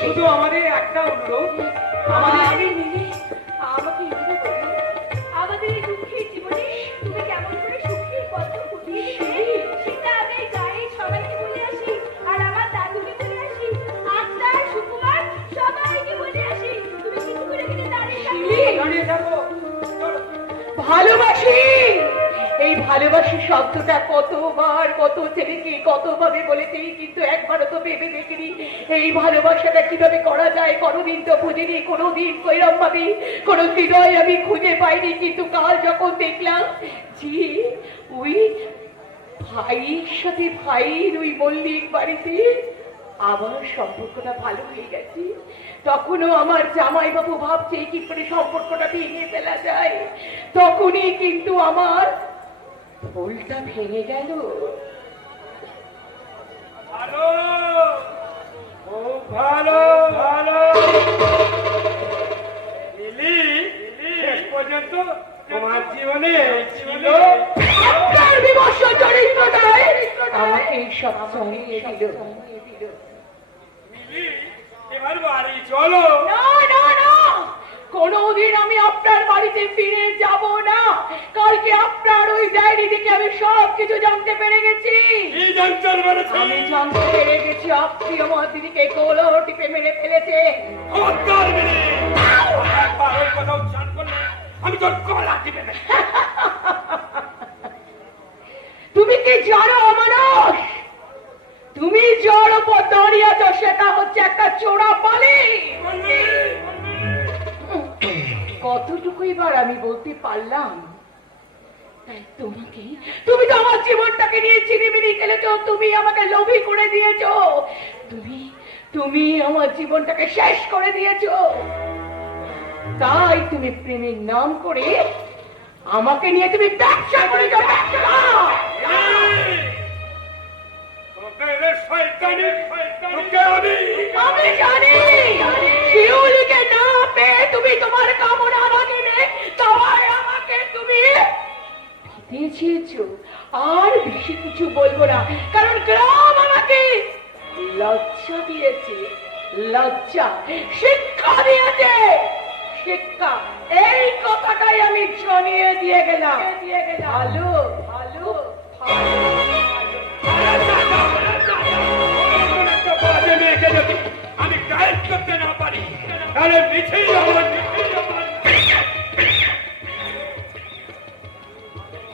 শুধু আমাদের একটা অনুরোধ, আমাদের মিলে আমাকে এভাবে বলে, আমাদের এই দুঃখের জীবনে তুমি কেমন করে সুখের পথ ফুটিয়ে দিলে সেটা আমি এই গায়ে সবাইকে বলে আসি, আর আমার দাদুকে বলে আসি, আত্মার সুকুমার সবাইকে বলে আসি। তুমি কিছু করে কিনে দাঁড়িয়ে থাকো। দাঁড়িয়ে থাকো। ভালোবাসি, এই ভালোবাসি শব্দটা কতবার কত ছেলেকে কতভাবে বলেছি, কিন্তু একবারও তো ভেবে দেখিনি এই ভালোবাসাটা কিভাবে করা যায়। কোনোদিন তো বুঝিনি, কোনোদিন কৈরম ভাবে কোনো হৃদয় আমি খুঁজে পাইনি, কিন্তু কাল যখন দেখলাম যে ওই ভাইয়ের সাথে ভাইয়ের ওই মল্লিক বাড়িতে আমার সম্পর্কটা ভালো হয়ে গেছে, তখনও আমার জামাইবাবু ভাবছে কি করে সম্পর্কটা ভেঙে ফেলা যায়, তখনই কিন্তু আমার ফুলটা ভেঙে গেল। ভালো, খুব ভালো, ভালো। লিলি, শেষ পর্যন্ত তোমার জীবনে এই ছিল। আপনার বিমর্ষ চরিত্রটাই আমাকে এই সব জানিয়ে দিল। লিলি, এবার বাড়ি চলো। না না না, কোনোদিন আমি আপনার বাড়িতে ফিরে যাব না। কালকে আপনার ওই ডায়েরি থেকে আমি সব কিছু জানতে পেরে গেছি। কি জানতে পেরেছো? আমি জানতে পেরে গেছি আপনি আমার দিদিকে গোলো টিপে মেরে ফেলেছে। খবরদার লিলি, একবার ওই কথা উচ্চারণ করলে আমি তোর গলা টিপে দেব। তুমি কি জানো মানুষ, তুমি যার উপর দাঁড়িয়ে আছো সেটা হচ্ছে একটা চোরা পালি। কতটুকু এবার আমি বলতে পারলাম। তাই তোমাকে, তুমি তো আমার জীবনটাকে নিয়ে চিনিমিনি খেলেছো, তুমি আমাকে লোভী করে দিয়েছো, তুমি আমার জীবনটাকে শেষ করে দিয়েছো। তাই তুমি প্রেমের নাম করে আমাকে নিয়ে তুমি ব্যবসা করেছো, ব্যবসা। আমি জানি শিউলিকে না পেয়ে তুমি তোমার কামনা রাখবে, তাই আমাকে তুমি দিয়েছো। আর বেশি কিছু বলবো না, কারণ গ্রাম আমাকে লজ্জা দিয়েছে, লজ্জা শিক্ষা দিয়েছে, শিক্ষা। এই কথাটাই আমি জানিয়ে দিয়ে গেলাম। ভালো ভালো আমি গায়েব করতে না পারি, তাহলে মিছেই আমার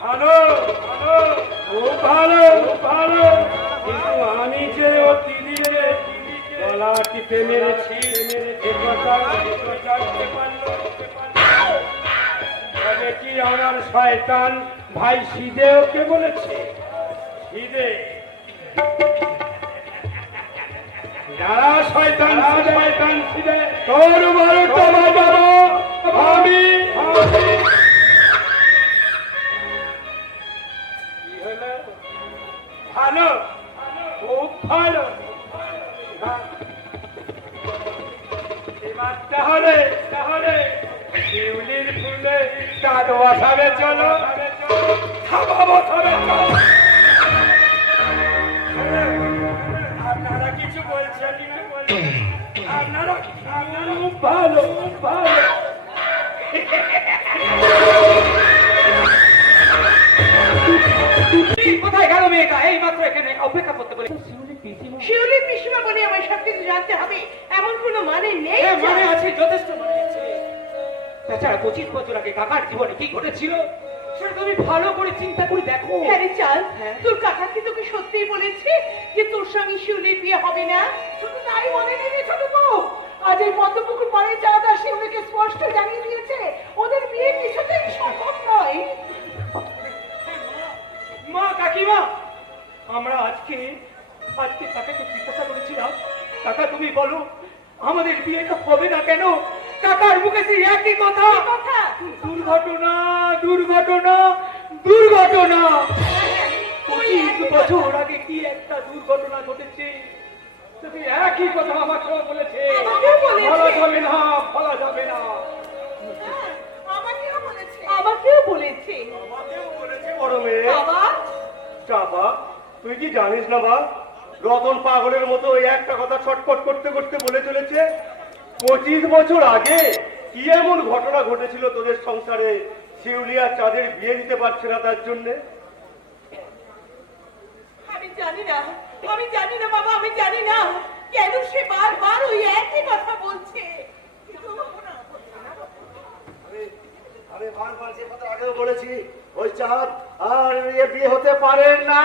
ভালো, ভালো, খুব ভালো, ভালো। কিন্তু আমি যে ও দিদিকে গলা টিপে মেরেছি, এ কথা জানতে পারলো। তবে কি আমার শয়তান ভাই সিদে ওকে বলেছে? সিদে যারা শয়তান সিদে তোর বারোটা বাজাবো আমি। কি হলো? ভালো, খুব ভালো। এবার তাহলে শিউলির ফুলে চাঁদ বসাবে, চলো খাবো, তবে চলো। আপনারা কিছু বলছেন না? আপনারা খুব ভালো, ভালো। কোথায় গেল মেয়েটা? এই মাত্র এখানে অপেক্ষা করতে বলে। শিউলির পিসিমা বলে আমার সব কিছু জানতে হবে এমন কোনো মানে নেই। মানে আছে, যথেষ্ট মানে আছে। তাছাড়া 25 বছর আগে কাকার জীবনে কি ঘটেছিল সেটা তুমি ভালো করে চিন্তা করে দেখো। হ্যাঁ রে চাল, তোর কাকা কি তোকে সত্যিই বলেছে যে তোর সঙ্গে শিউলির বিয়ে হবে না? শুধু তাই মনে নেই ছোট বউ, আজ এই পদ্মপুকুর পাড়ে চাঁদা শিউলিকে স্পষ্ট জানিয়ে দিয়েছে ওদের বিয়ে কিছুতেই সম্ভব নয়। মা, কাকিমা, আমরা আজকে কাকাকে জিজ্ঞাসা করেছিলাম, কাকা তুমি বলো আমাদের বিয়েটা হবে না কেন? কাকার মুখে সেই একই কথা, দুর্ঘটনা, দুর্ঘটনা, দুর্ঘটনা। 25 বছর আগে কি একটা দুর্ঘটনা ঘটেছে, তুমি একই কথা আমাকেও বলেছে। বলা যাবে না, বলা যাবে না। আমাকেও বলেছে। আমাকেও বলেছে বড় মেয়ে। বাবা, চাপা, তুই কি জানিস না বা রতন পাগলের মতো ওই একটা কথা ছটফট করতে করতে বলে চলেছে, 25 বছর আগে কি এমন ঘটনা ঘটেছিল তোদের সংসারে শিউলিয়া চাঁদের বিয়ে দিতে পারছে না তার জন্যে? আমি জানি না বাবা, আমি জানি না কেন সে বারবার ওই একই কথা বলছে। আমি বারবার যে কথা আগেও বলেছি, ওই চাঁদ আর এ বিয়ে হতে পারে না।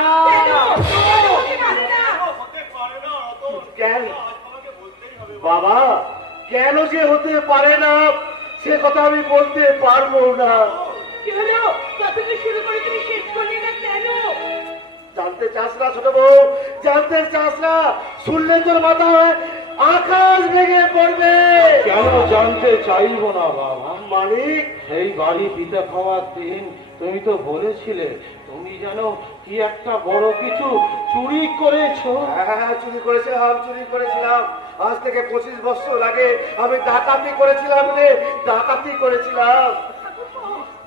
কেন বাবা, কেন যে হতে পারে না সে কথা আমি বলতে পারবো না। শুরু করে তুমি শেষ করলে না কেন? জানতে চাস না ছোট বউ, জানতে চাস না? শুনলে তোর মাথায় আকাশ ভেঙে পড়বে। কেন জানতে চাইবো না বাবা? মালিক, সেই বাড়ি দিতে খাওয়ার দিন তুমি তো বলেছিলে তুমি জানো কি একটা বড় কিছু চুরি করেছো। হ্যাঁ, চুরি করেছিলাম। আজ থেকে 25 বছর আগে আমি ডাকাতি করেছিলাম রে, ডাকাতি করেছিলাম।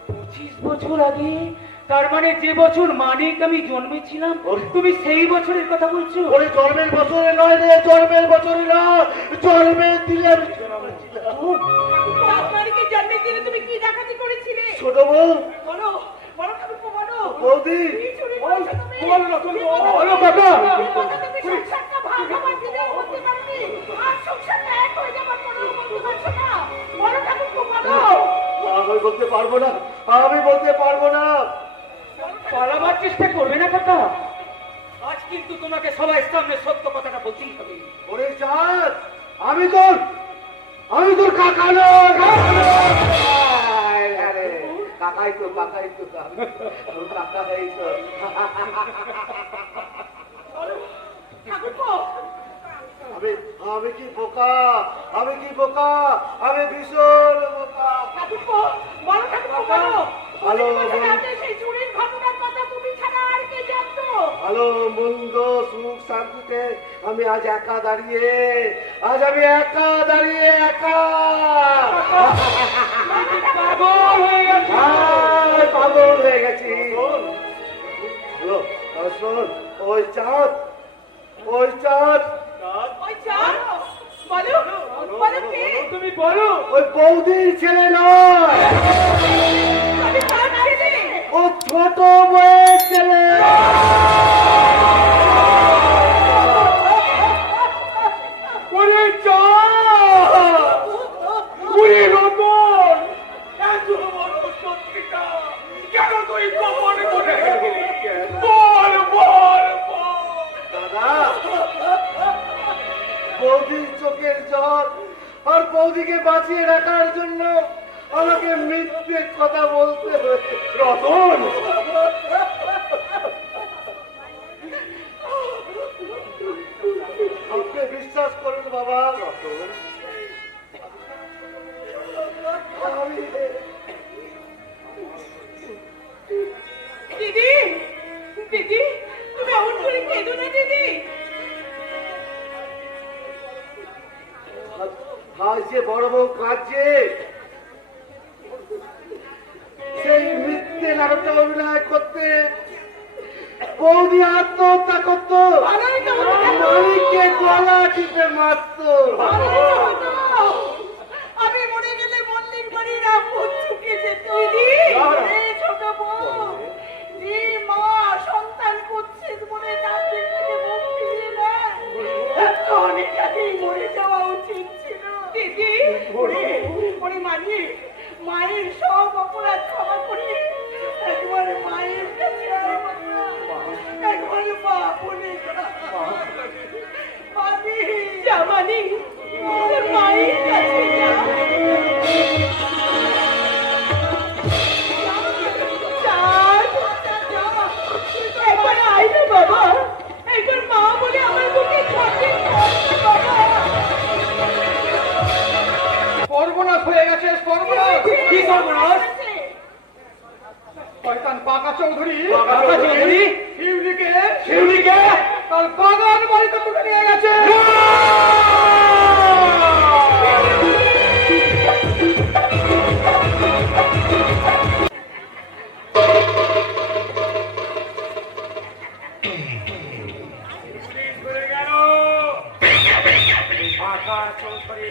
25 বছর আগে? তার মানে যে বছর মানিক আমি জন্মেছিলাম তুমি সেই বছরের কথা বলছো? ওই জন্মের বছরে নয় রে, জন্মের বছরে না, জন্মের দিলে আমি আপনাকে জন্মের দিনে তুমি কি ডাকাতি করেছিলে? ছোট বউ, বলো ঠাকুরপো, বলো। বৌদি, কি চুরি করেছো তুমি? বলো কাকা। তুমি সংসারটা ভাগাভাগি দিলেও করতে পারোনি, আর সংসারটা এক হয়ে যাবার পরেও বলতে পারছো না। বলো ঠাকুরপো, বলো। আমি বলতে পারবো না, আমি বলতে পারবো না। পালাবার চেষ্টা করবে না কাকা? আজ কিন্তু তোমাকে সবাই সামনে সত্য কথাটা বলতেই হবে। ওরে চাঁদ, আমি তোর কাকা নয়। আরে, কাকাই তো কাকাই তো। ঠাকুরপো, আমি কি বোকা, আমি ভীষণ বোকা। ঠাকুরপো, বলো ঠাকুরপো, বলো। ভালো, সেই চুরির ঘটনার কথা তুমি ছাড়া আর কে জানতো? ভালো মন্দ সুখ শান্তিতে আমি আজ একা দাঁড়িয়ে, একা পাগল হয়ে গেছি। শোন, ওই চাঁদ, ওই চাঁদ, বলো, বলো কে? তুমি বলো। ওই বৌদির ছেলে নয়, আমি কার ছেলে? ও ছোট বউয়ের ছেলে। ওরে চাঁদ, ওরে রতন, এত বড় সত্যিটা কেন তুই গোপনে করে গেলি? বল। দাদা, বৌদির চোখের জল আর বৌদিকে বাঁচিয়ে রাখার জন্য আমাকে মিথ্যে কথা বলতে হয়েছে। রতন, আপনি বিশ্বাস করুন বাবা, দিদি, তুমি এমন করে কেঁদো না দিদি। আজ যে বড় বউ কাঁদছে, সেই মিথ্যে নাটকটা অভিনয় করতে বৌদি আত্মহত্যা করতো, ভালোই তো হতো। মালিককে গলা টিপে মারতো। আমি মরে গেলে মল্লিক বাড়ির আপদ চুকে যেত। দিদি, ছোট বউ, যে মা সন্তান করছে মনে তাদের থেকে মুখ ফিরিয়ে নেয়, অনেক আগেই মরে যাওয়া উচিত ছিল। দিদি, ওরে মানি, মায়ের সব অপরাধ ক্ষমা করে একবারে মায়ের কাছে আয় বাবা, একবারে মা বলে মানি, যা মানি, মায়ের কাছে যা। একবার আয় না বাবা, একবার মা বলে আমার বুকে ঝাঁপিয়ে পড় বাবা। সর্বনাশ হয়ে গেছে, সর্বনাশ। কি সর্বনাশ? শয়তান পাকা চৌধুরী শিউলিকে তার বাগান বাড়িতে তুলে নিয়ে গেছে। পাকা চৌধুরী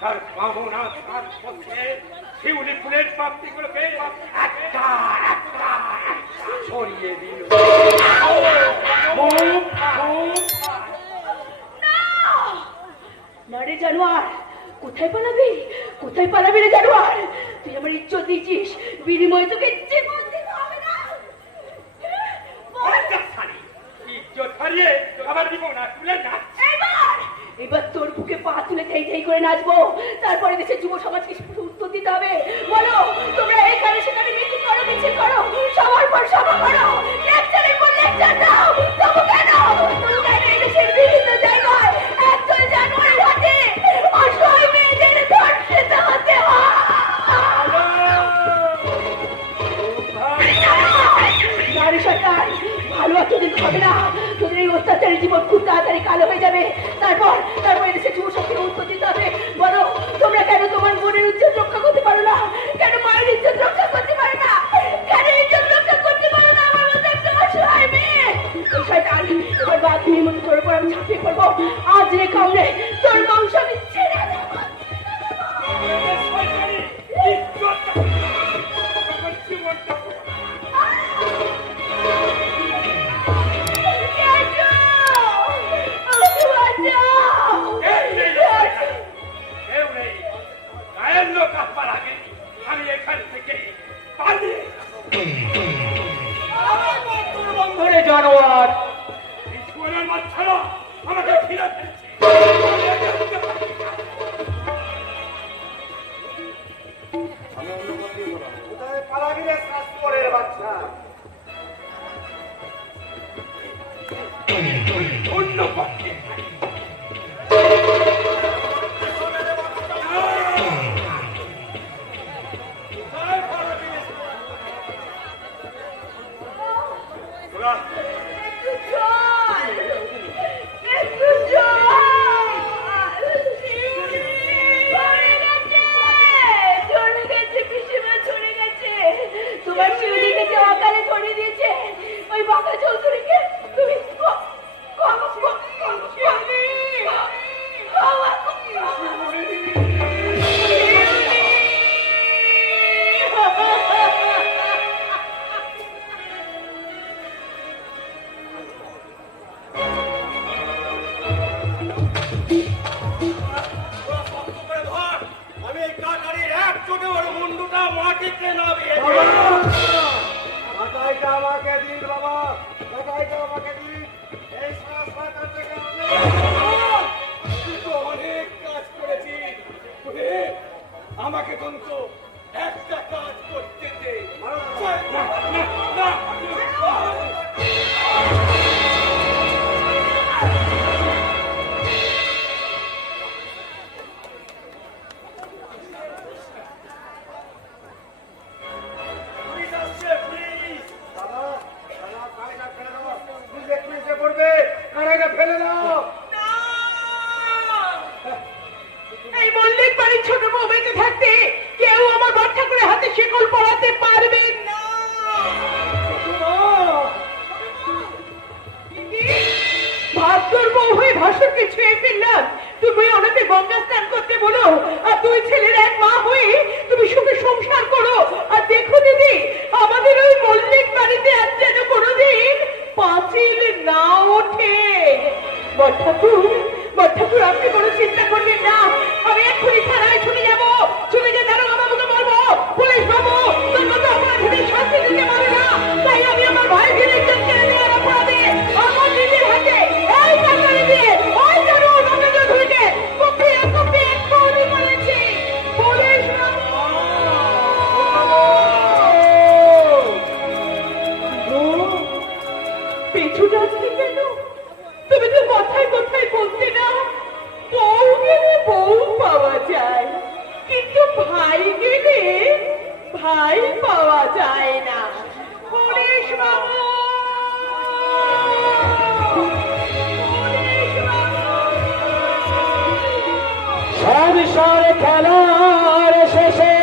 তার কামনা সাত পক্ষে শিউলি ফুলের পাপড়িগুলোকে একটা একটা ছড়িয়ে দিল। না রে জানোয়ার, কোথায় পালাবি? কোথায় পালাবি রে জানোয়ার? তুই আমার ইজ্জত দিয়েছিস, বিনিময়ে তোকে জীবন দিতে হবে না। ইজ্জত হারিয়ে আবার দিব না তুলে না। এবার তোর বুকে পা তুলে থেই থেই করে নাচবো, তারপরে দেশের যুব সমাজকে উত্তর দিতে হবে। বলো, তোমরা এখানে সেখানে মিটিং করো, মিছিল করো, সবার পর সভা করো, লেকচারের পর লেকচার দাও, তবু কেন এই দেশের বিভিন্ন জায়গায় একজন জানুয়ারির হাতে অসহায় মেয়েদের ধর্ষিত হতে হয়? নারী সরকার ভালো আর তোদের হবে না। তোদের এই অত্যাচারের জীবন খুব তাড়াতাড়ি কালো হয়ে যাবে। তারপর এদেশে যুব শক্তিকে উত্তর দিতে হবে। বলো, তোমরা কেন তোমার বোনের ইজ্জত রক্ষা করতে পারো না? কেন মায়ের ইজ্জত রক্ষা করতে পারো না? কেন ইজ্জত রক্ষা করতে পারো না আমার মতো একটা অসহায় মেয়ে? এই শয়তান এবার বাঘিনীর মতো তোর উপর আমি ঝাঁপিয়ে পড়বো। আজ রে কামড়ে তোর বংশ আমি ছেড়ে দেবো। আমি এখান থেকে পালিয়ে বন্ধুরে জানোয়ার, স্কুলের বাচ্চারা আমাকে ফিরে ফেলছে। কোথায় পালাবি রে শাস্ত্রের বাচ্চা? অন্য পক্ষে তোমার শিউলিকে যে অকালে ধরে দিয়েছে, ওই বাঁকা চৌধুরীকে তুমি আমি এই কাটারির এক চোটে ওর মুন্ডুটা মাটিতে নামিয়ে টাকাইটা আমাকে দিন বাবা, টাকাইটা আমাকে দিন। এই সারা থেকে কিন্তু অনেক কাজ করেছি। আমাকে তো একটা কাজ করতে দে। না, না, না, না। ফেলে দাও। এই মল্লিক বাড়ির ছোট বউ বেঁচে থাকতে কেউ আমার বড় ঠাকুরের হাতে শিকল পরাতে পারবে না। ভাদ্র বউ হয়ে ভাসুরকে ছুঁয়ে ফেললাম, তুমি ওনাকে গঙ্গা স্নান করতে বলো, আর দুই ছেলের এক মা হয়ে তুমি সুখে সংসার করো। আর দেখো দিদি, আমাদের ওই মল্লিক বাড়িতে আজ যেন কোনোদিন পাঁচিল না ওঠে। বড় ঠাকুর আপনি কোনো চিন্তা করবেন না, আমি এক্ষুনি থানায় ছুটে যাবো, চলে গিয়ে দাঁড়ো বাবুকে বলবো, পুলিশ বাবু তোর মতো অপরাধীদের শাস্তি দিতে পারে না, তাই আমি আমার ভাইকে ইজ্জত কেড়ে নেওয়ার অপরাধে আমার নিজের হাতে এই কাটারি দিয়ে ওই জানোয়ার বাবা চৌধুরীকে কুপিয়ে খুন করেছি। পুলিশ পিছু ডাকতে কেন? তুমি তো কথায় কথায় বলতে না, বউ গেলে বউ পাওয়া যায়, কিন্তু ভাই গেলে ভাই পাওয়া যায় না। পুলিশ বাবু, পুলিশ বাবু। সংসার খেলার শেষে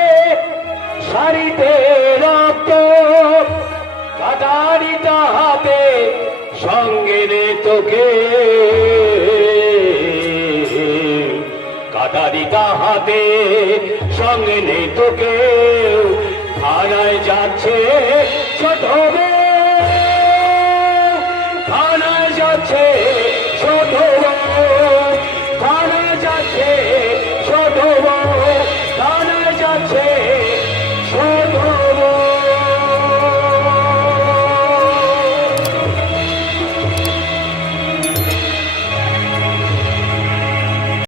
সারিতে রক্ত, কাটারিটা হাতে সঙ্গে রে তোকে, সাদারিকা হাতে, সঙ্গে নেই তো কেউ, থানায় যাচ্ছে ছোট বউ, থানায় যাচ্ছে ছোট বউ।